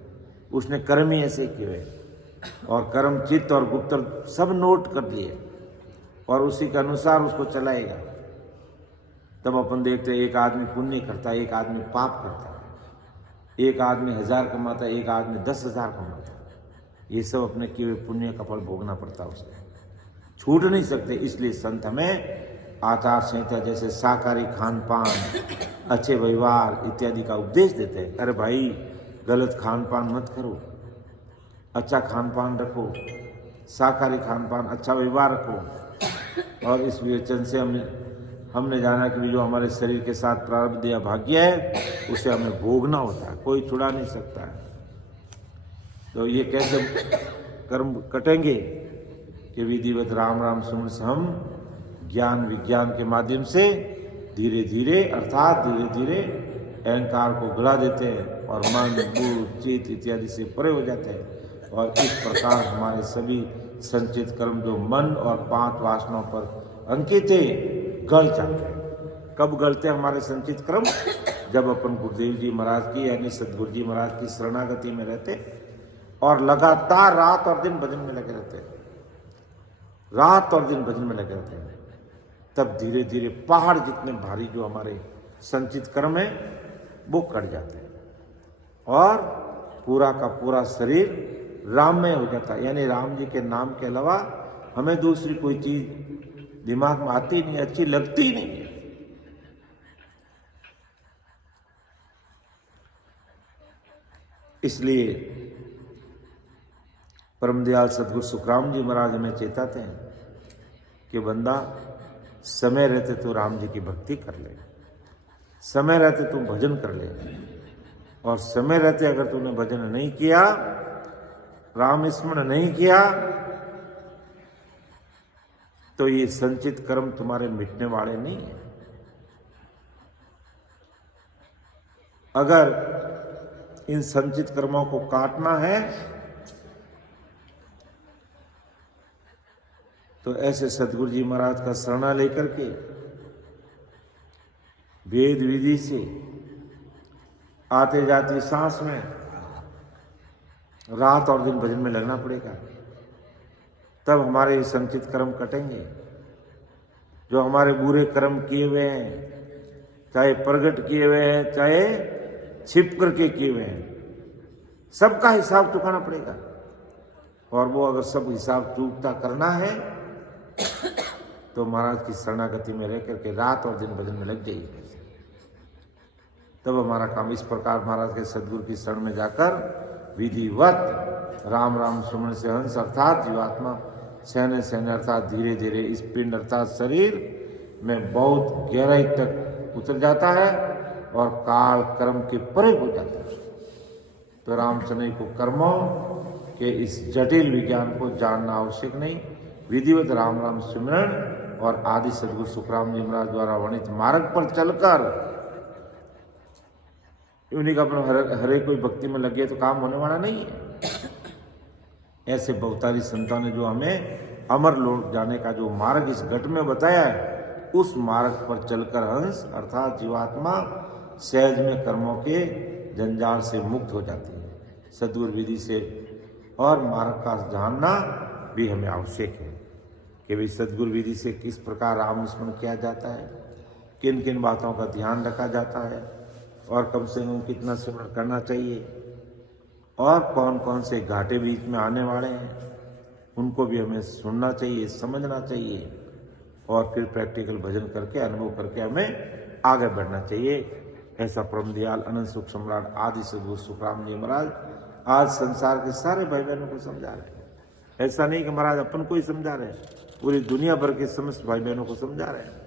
उसने कर्म ही ऐसे किए हुए और कर्म चित्त और गुप्त सब नोट कर लिए और उसी के अनुसार उसको चलाएगा। तब अपन देखते हैं एक आदमी पुण्य करता है, एक आदमी पाप करता है, एक आदमी 1000 कमाता है, एक आदमी 10,000 कमाता है। ये सब अपने किए हुए पुण्य का फल भोगना पड़ता है, उसे छूट नहीं सकते। इसलिए संत हमें आचार संहिता जैसे शाकाहारी खान पान, अच्छे व्यवहार इत्यादि का उपदेश देते हैं। अरे भाई गलत खान पान मत करो, अच्छा खान पान रखो, शाकाहारी खान पान, अच्छा व्यवहार रखो। और इस विवेचन से हमने जाना कि जो हमारे शरीर के साथ प्रारब्ध या भाग्य है उसे हमें भोगना होता है, कोई छुड़ा नहीं सकता है। तो ये कैसे कर्म कटेंगे कि विधिवत राम राम सुमन से हम ज्ञान विज्ञान के माध्यम से धीरे धीरे अर्थात धीरे धीरे अहंकार को गला देते हैं और मन, बुद्धि, चित्त इत्यादि से परे हो जाते हैं। और इस प्रकार हमारे सभी संचित कर्म जो मन और 5 वासनाओं पर अंकित है गल जाते हैं। कब गलते हैं हमारे संचित कर्म? जब अपन गुरुदेव जी महाराज की यानी सदगुरु जी महाराज की शरणागति में रहते और लगातार रात और दिन भजन में लगे रहते हैं, रात और दिन भजन में लगे रहते हैं, तब धीरे धीरे पहाड़ जितने भारी जो हमारे संचित कर्म है वो कट जाते हैं और पूरा का पूरा शरीर राममय हो जाता है। यानी राम जी के नाम के अलावा हमें दूसरी कोई चीज दिमाग में आती नहीं, अच्छी लगती ही नहीं है। इसलिए परम दयाल सदगुरु सुखराम जी महाराज हमें चेताते हैं कि बंदा समय रहते तो राम जी की भक्ति कर ले, समय रहते तू भजन कर ले, और समय रहते अगर तूने भजन नहीं किया, राम स्मरण नहीं किया, तो ये संचित कर्म तुम्हारे मिटने वाले नहीं है। अगर इन संचित कर्मों को काटना है तो ऐसे सदगुरु जी महाराज का शरणा लेकर के वेद विधि से आते जाती सांस में रात और दिन भजन में लगना पड़ेगा, तब हमारे संचित कर्म कटेंगे। जो हमारे बुरे कर्म किए हुए हैं, चाहे प्रगट किए हुए हैं चाहे छिप करके किए हुए हैं, सबका हिसाब चुकाना पड़ेगा। और वो अगर सब हिसाब चूकता करना है तो महाराज की शरणागति में रह करके रात और दिन भजन में लग जाइए। तब हमारा काम इस प्रकार महाराज के सदगुरु की शरण में जाकर विधिवत राम राम सुमन से हंस अर्थात जीवात्मा सहने सहने अर्थात धीरे धीरे इस पिंड अर्थात शरीर में बहुत गहराई तक उतर जाता है और काल कर्म के परे हो जाता है। तो रामचंद्र को कर्मों के इस जटिल विज्ञान को जानना आवश्यक नहीं, विधिवत राम राम सुमरण और आदि सदगुरु सुखराम जी महाराज द्वारा वर्णित मार्ग पर चलकर उन्हीं का अपना हरे कोई भक्ति में लगे तो काम होने वाला नहीं है। ऐसे बहुतारी संतों ने जो हमें अमर लोक जाने का जो मार्ग इस घट में बताया है, उस मार्ग पर चलकर हंस अर्थात जीवात्मा सहज में कर्मों के जंजाल से मुक्त हो जाती है। सदगुरु विधि से और मार्ग का जानना भी हमें आवश्यक है कि भाई सदगुरु विधि से किस प्रकार राम स्मरण किया जाता है, किन किन बातों का ध्यान रखा जाता है और कम से कम कितना स्मरण करना चाहिए और कौन कौन से घाटे बीच में आने वाले हैं उनको भी हमें सुनना चाहिए, समझना चाहिए और फिर प्रैक्टिकल भजन करके अनुभव करके हमें आगे बढ़ना चाहिए। ऐसा परम दयाल अनंत सुख सम्राट आदि सदगुरु सुखराम जी महाराज आज संसार के सारे भाई बहनों को समझा रहे हैं। ऐसा नहीं कि महाराज अपन को ही समझा रहे हैं, पूरी दुनिया भर के समस्त भाई बहनों को समझा रहे हैं।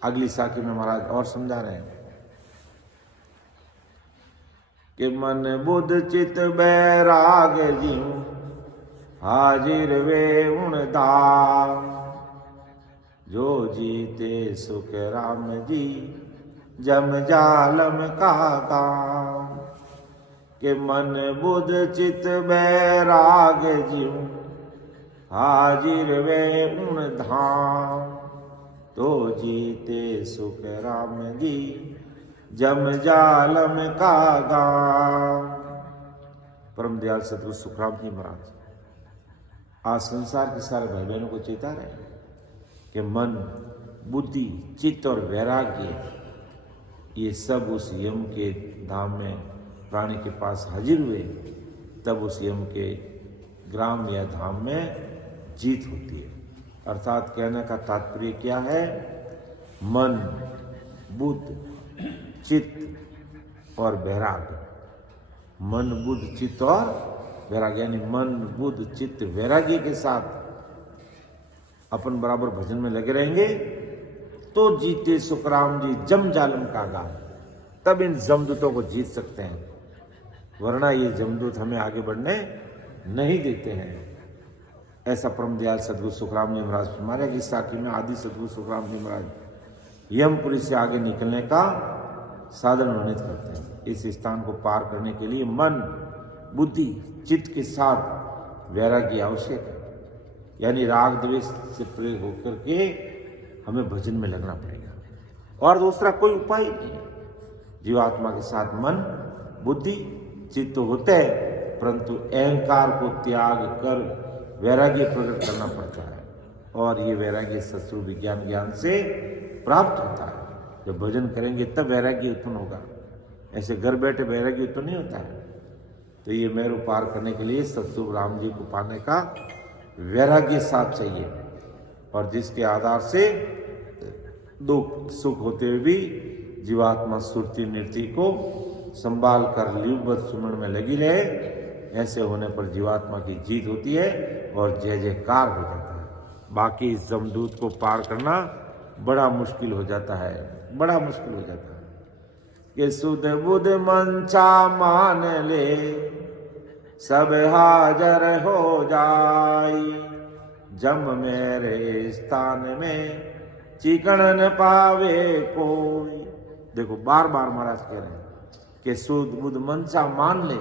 अगली साखी में महाराज और समझा रहे हैं कि मन बुद्ध चित बैराग जीव हाजिर वे उन दाम, जो जीते सुख राम जी जम जालम का काम। कि मन बुद्ध चित बैराग जीव हाजिर वे उन धाम, तो जीते सुख राम जी जम जालम का गाम। परम दयाल सदगुरु सुखराम जी महाराज आज संसार के सारे भाई बहनों को चेता रहे हैं कि मन, बुद्धि, चित्त और वैराग्य ये सब उस यम के धाम में प्राणी के पास हाजिर हुए, तब उस यम के ग्राम या धाम में जीत होती है। अर्थात कहने का तात्पर्य क्या है, मन, बुद्ध, चित्त और वैराग्य। मन, बुद्ध, चित्त और वैराग्य यानी मन, बुद्ध, चित्त, वैराग्य के साथ अपन बराबर भजन में लगे रहेंगे तो जीते सुखराम जी जम जालम का गाम। तब इन जमदूतों को जीत सकते हैं, वरना ये जमदूत हमें आगे बढ़ने नहीं देते हैं। ऐसा परम दयाल सदगुरु सुखराम जी महाराज हमारे की साखी में आदि सदगुरु सुखराम जी महाराज यमपुरी से आगे निकलने का साधन वर्णित करते हैं। इस स्थान को पार करने के लिए मन, बुद्धि, चित्त के साथ वैराग्य आवश्यक है, यानी राग द्वेष से प्रेरित होकर के हमें भजन में लगना पड़ेगा और दूसरा कोई उपाय नहीं है। जीवात्मा के साथ मन, बुद्धि, चित्त होते हैं, परंतु अहंकार को त्याग कर वैराग्य प्रकट करना पड़ता है और ये वैराग्य शस्त्र विज्ञान ज्ञान से प्राप्त होता है। जब भजन करेंगे तब वैराग्य उत्पन्न होगा, ऐसे घर बैठे वैराग्य उत्पन्न नहीं होता है। तो ये मेरू पार करने के लिए सतगुरु राम जी को पाने का वैराग्य साथ चाहिए और जिसके आधार से दुख सुख होते हुए भी जीवात्मा सुरती नृत्य को संभाल कर लीवबद्ध सुमन में लगी रहे। ऐसे होने पर जीवात्मा की जीत होती है और जय जयकार हो जाता है। बाकी इस जमदूत को पार करना बड़ा मुश्किल हो जाता है, बड़ा मुश्किल हो जाता है। कि सुध बुध मंचा मान ले सब हाजर हो जाई, जम मेरे स्थान में चिकन न पावे कोई। देखो बार बार महाराज कह रहे हैं कि सुध बुध मनसा मान ले,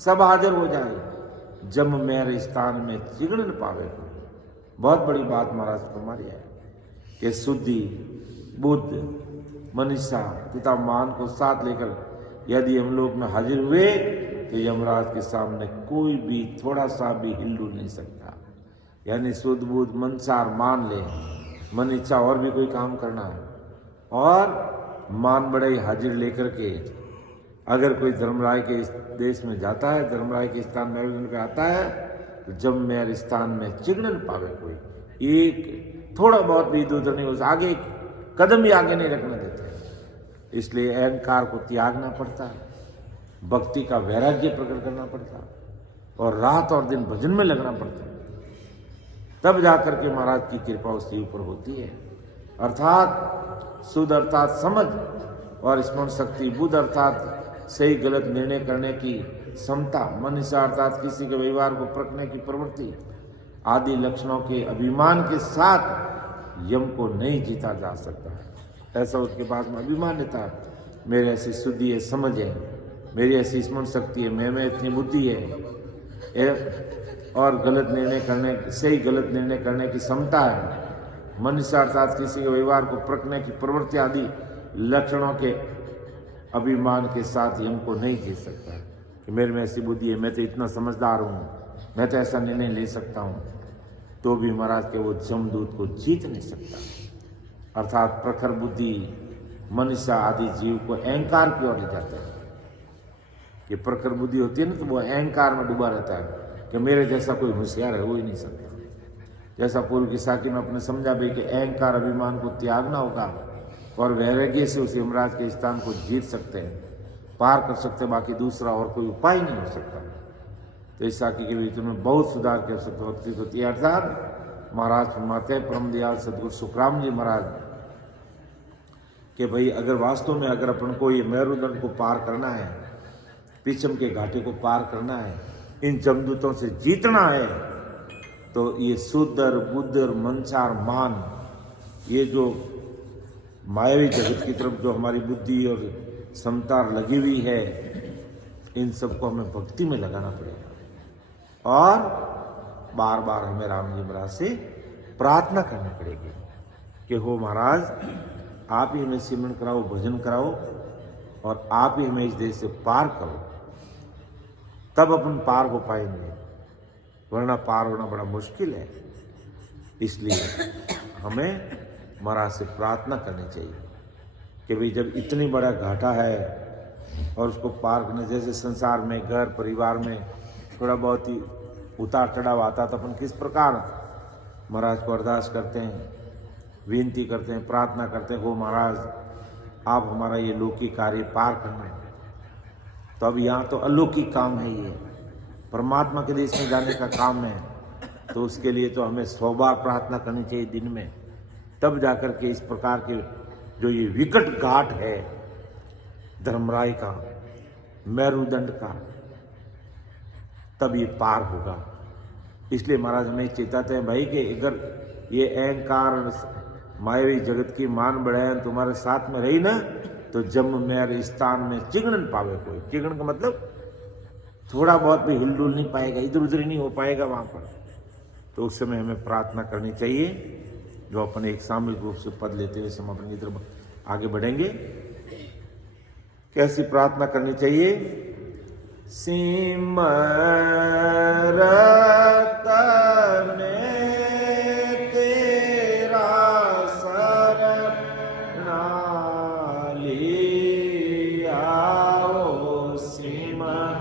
सब हाजिर हो जाए, जब मेरे स्थान में चिकन न पावे कोई। बहुत बड़ी बात महाराज तुम्हारी है कि शुद्धि बुद्ध मनीषा पिता मान को साथ लेकर यदि हम लोग में हाजिर हुए तो यमराज के सामने कोई भी थोड़ा सा भी हिल नहीं सकता। यानी शुद्ध बुद्ध मनसार मान ले, मन इच्छा और भी कोई काम करना है और मान बड़े हाजिर लेकर के अगर कोई धर्मराय के इस देश में जाता है, धर्मराय के स्थान में पे आता है, तो जब मेरे स्थान में चिगड़न पावे कोई, एक थोड़ा बहुत भी इधर उधर नहीं, उस आगे कदम भी आगे नहीं रखना देते। इसलिए अहंकार को त्यागना पड़ता है, भक्ति का वैराग्य प्रकट करना पड़ता है और रात और दिन भजन में लगना पड़ता है, तब जाकर के महाराज की कृपा उसके ऊपर होती है। अर्थात शुद्ध अर्थात समझ और स्मरण शक्ति, बुद्ध अर्थात सही गलत निर्णय करने की क्षमता, मनीषा अर्थात किसी के व्यवहार को परखने की प्रवृत्ति आदि लक्षणों के अभिमान के साथ यम को नहीं जीता जा सकता। ऐसा उसके पास में अभिमान्यता, मेरे ऐसी शुद्धि है, समझ है, मेरी ऐसी स्मरण शक्ति है, मैं में इतनी बुद्धि है और गलत निर्णय करने, सही गलत निर्णय करने की क्षमता है, मनुष्य अर्थात किसी के व्यवहार को परखने की प्रवृत्ति आदि लक्षणों के अभिमान के साथ यम को नहीं जीत सकता कि मेरे में ऐसी बुद्धि है, मैं तो इतना समझदार हूँ, मैं तो ऐसा निर्णय ले सकता हूँ, तो भी महाराज के वो जमदूत को जीत नहीं सकता। अर्थात प्रखर बुद्धि मनुष्य आदि जीव को अहंकार की ओर ले जाता है। कि प्रखर बुद्धि होती है ना, तो वो अहंकार में डूबा रहता है कि मेरे जैसा कोई होशियार है हो ही नहीं सकता। जैसा पूर्व की साखी में अपने समझा भाई कि अहंकार अभिमान को त्यागना होगा और वैराग्य से उस यमराज के स्थान को जीत सकते हैं, पार कर सकते हैं, बाकी दूसरा और कोई उपाय नहीं हो सकता। तो इस साखी के बीच में बहुत सुधार की आवश्यकता होती है। अर्थात महाराज फरमाते हैं परम दयाल सदगुरु सुखराम जी महाराज कि भाई अगर वास्तव में अगर अपन को ये मेरुदंड को पार करना है, पीछम के घाटे को पार करना है, इन जमदूतों से जीतना है, तो ये शुद्ध बुद्ध मनसार मान, ये जो मायावी जगत की तरफ जो हमारी बुद्धि और क्षमता लगी हुई है, इन सबको हमें भक्ति में लगाना पड़ेगा और बार बार हमें राम जी महाराज से प्रार्थना करनी पड़ेगी कि हो महाराज आप ही हमें सिमरन कराओ, भजन कराओ और आप ही हमें इस देश से पार करो, तब अपन पार हो पाएंगे, वरना पार होना बड़ा मुश्किल है। इसलिए हमें महाराज से प्रार्थना करनी चाहिए कि भाई जब इतनी बड़ा घाटा है और उसको पार करने, जैसे संसार में घर परिवार में थोड़ा बहुत ही उतार चढ़ाव आता तो अपन किस प्रकार महाराज को अरदास करते हैं, विनती करते हैं, प्रार्थना करते हैं, हो महाराज आप हमारा ये लौकिक कार्य पार करना है। तो अब यहाँ तो अलौकिक काम है, ये परमात्मा के देश में जाने का काम है, तो उसके लिए तो हमें 100 बार प्रार्थना करनी चाहिए दिन में, तब जाकर के इस प्रकार के जो ये विकट घाट है धर्मराय का, मेरुदंड का, तब ये पार होगा। इसलिए महाराज हमें चेताते हैं भाई कि अगर ये अहंकार मायावी जगत की मान बढ़ाए तुम्हारे साथ में रही ना, तो जम मेरे स्थान में चिगड़न पावे कोई। चिगड़न का मतलब थोड़ा बहुत भी हिलडुल नहीं पाएगा, इधर उधर नहीं हो पाएगा वहां पर। तो उस समय हमें प्रार्थना करनी चाहिए, जो अपन एक सामूहिक रूप से पद लेते हुए समापन की तरफ आगे बढ़ेंगे। कैसी प्रार्थना करनी चाहिए? सिमरत में तेरा शरणा लिया, ओ सिमरत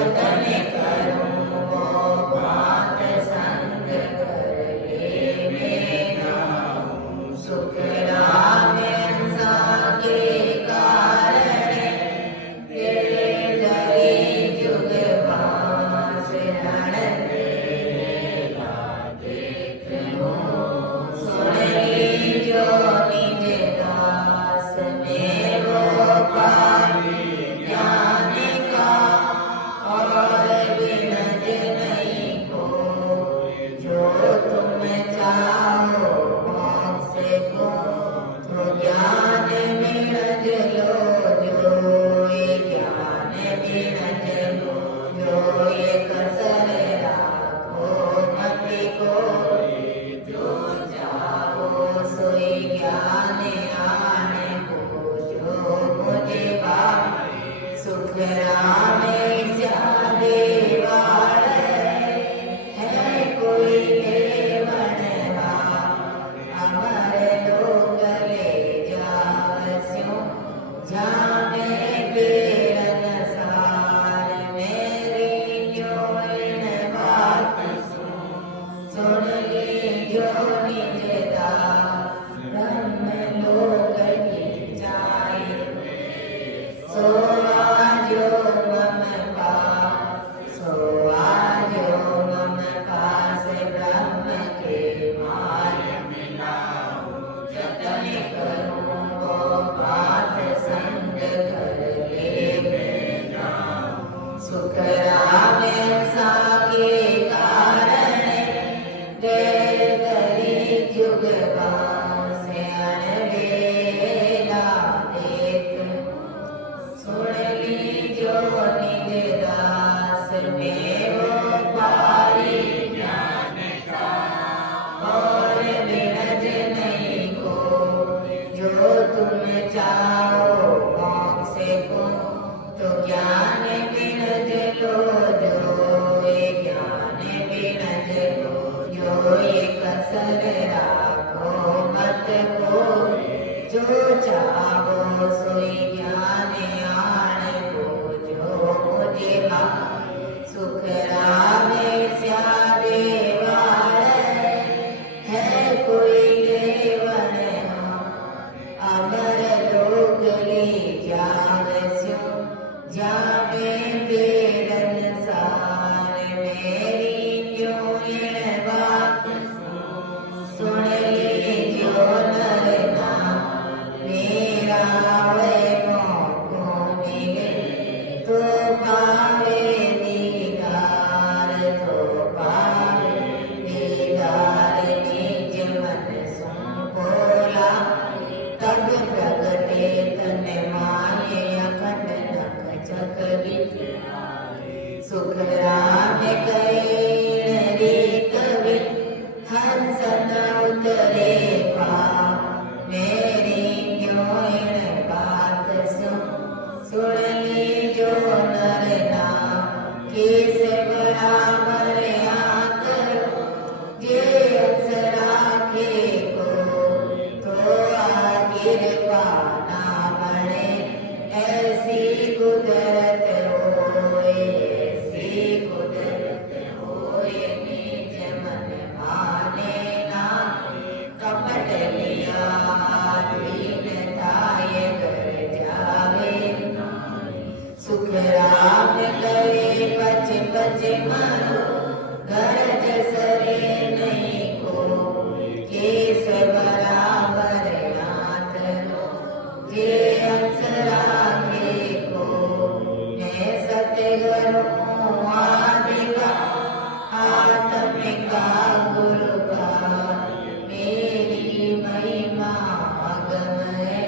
जतन करूं वो बात संग कर ले मैं जाऊं। सुख राम हंसा के कारण तेरे धरी जुग पास रण मेला देखूं। सुन लीजो निज दास में वो पानी ज्ञान का और बिनज नहीं कोई। जो तुम चाहो मोक्ष को तो ज्ञान मिलज लो जो ये ज्ञान मिलज लो जो ये कसर राखो मत कोई। जो चाहो सोई ज्ञान आने को जो मुझे भाई। सुख राम श्यादे वाल है कोई देवन राम। अमर लोक ले जावस्यों जाने बेरन सार। मेरी जो इन बात सुन लीजो निज दास। ब्रह्म लोक की जाए सो आजो मम पास। सो आजो मम पास ब्रह्म के मार्ग मिलाऊं। जतन करूं वो बात संग कर ले मैं जाऊं। सुख राम हंसा के कारण तेरे धरी जुग पास अनबेला देखूं। सुन लीजो निज दास में वो पारी ज्ञान का और बिनज नहीं कोई। जो तुम चाहो मोक्ष को तो ज्ञान बिनज लो जो ये ज्ञान बिनज लो जो ये कसर राखो मत कोई। जो चाहो सोई ज्ञान आने को जो मुझे भाई। सुख राम श्यादे वाल है कोई देवन राम। अमर लोक ले जावस्यों जावे बेरन सार। मेरी जो ये बात सुन लीजो नर नार। मेरा वै मोको मिले तो पावे दीदार। तो पावे दीदार निज मन संपोला। तब प्रगटे तन माये अखंड नख चक विचारे। सुख राम कहे रीत विद हंस न उतरे पार। मेरी जो इन बात सुन लीजो नर नाम। किस बराबर आकर जे हंस राखे को तो आखिर पाना बने। ऐसी कुदरत होए ऐसी कुदरत होए निज मन माने ना। कपट लिया दीन थाए कर जावे। सुख राम करे पच पच मरो गरज सरे नहीं को। केस बराबर हाथ रो जे हंस राखे को। मैं सत्य करूं आदि का आत्मिका गुरु का। मेरी महिमा अगम है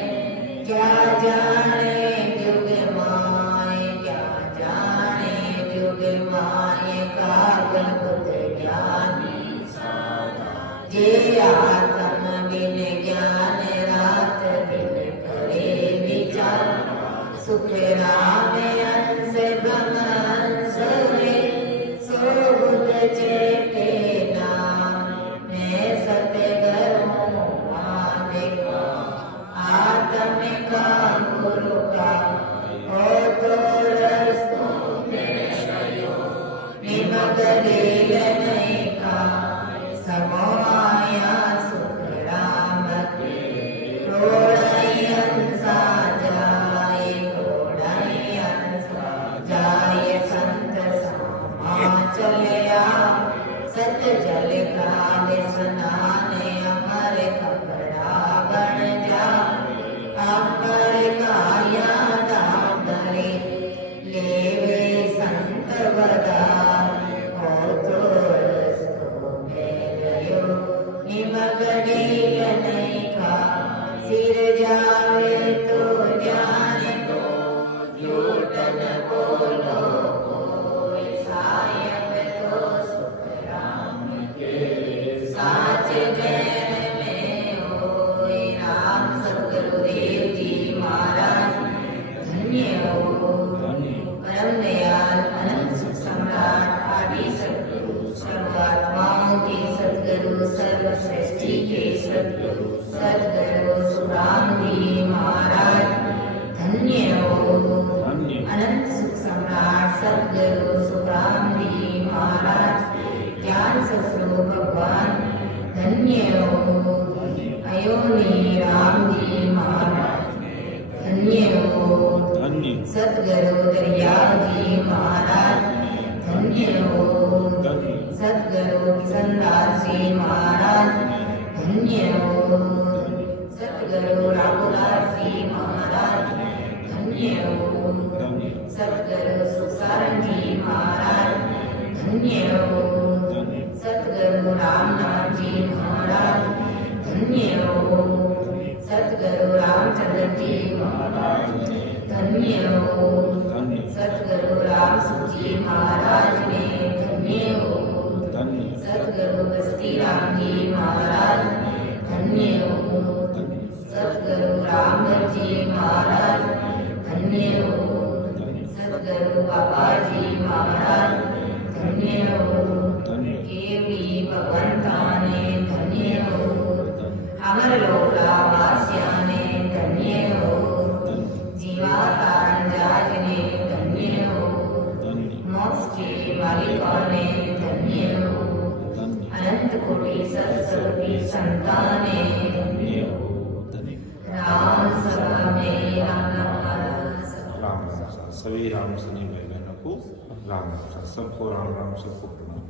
क्या जाने जुग माय। क्या जाने जुग माय का अद्भुत ज्ञानी साधा। जे आत्म बिन ज्ञान रात दिन करे विचार। सुख राम अंश ब्रह्म अंश में सो बुध चेते नाम। मैं सत्य करूं आदिका आत्मिका गुरु का। हो तो रस्तों में देल नहीं का समोया सुख राम के क्रोड़यन सा जाए क्रोड़यन सा जाए संत सामा चलया सत जल काल स्नाने अमर कपड़ा बन जा अमर काया दाम धरे लेवे संत बदा हो तो रस्तो मेलयो निमगने नहीं का सिर जावे तो जाने को झूठ न बोलो कोई सायब तो सुख राम के साच ज्ञान में होई राम सतगुरुदेव जी महाराज धन्य हो परम दयाल अनंत सुख सम्राट आदि सद्गुरु सर्वात्माओं के सद्गुरु सर्व सृष्टि के सद्गुरु सद्गुरु सुराम जी महाराज धन्य हो अनंत सुख सम्राट सद्गुरु सुराम जी महाराज ज्ञान सद्गुरु भगवान धन्य हो अयोनी राम जी महाराज धन्य हो सद्गुरु दरियाव जी महाराज धन्य हो सद्गुरु किशनदास जी महाराज धन्य हो सद्गुरु रामदास जी महाराज धन्य हो सद्गुरु सुसारण जी महाराज धन्य हो सद्गुरु रामनाथ जी महाराज धन्य हो सद्गुरु रामचंद्र जी महाराज धन्य हो सद्गुरु रामसु जी महाराज ने धन्य हो सद्गुरु बस्ती राम जी महाराज धन्य हो सद्गुरु रामदास जी महाराज धन्य हो सद्गुरु बाबा जी महाराज धन्य हो केवली भगवंता ने धन्य हो अमर लोका वास्या ने धन्य हो जीवा कांजाज ने धन्य हो मोक्ष के मालिकों ने धन्य हो अनंत कोटि सत्स्वरूपी संताने राम सभा में राम सभी राम सनी भाई बहनों को राम सबको राम राम सबको प्रणाम।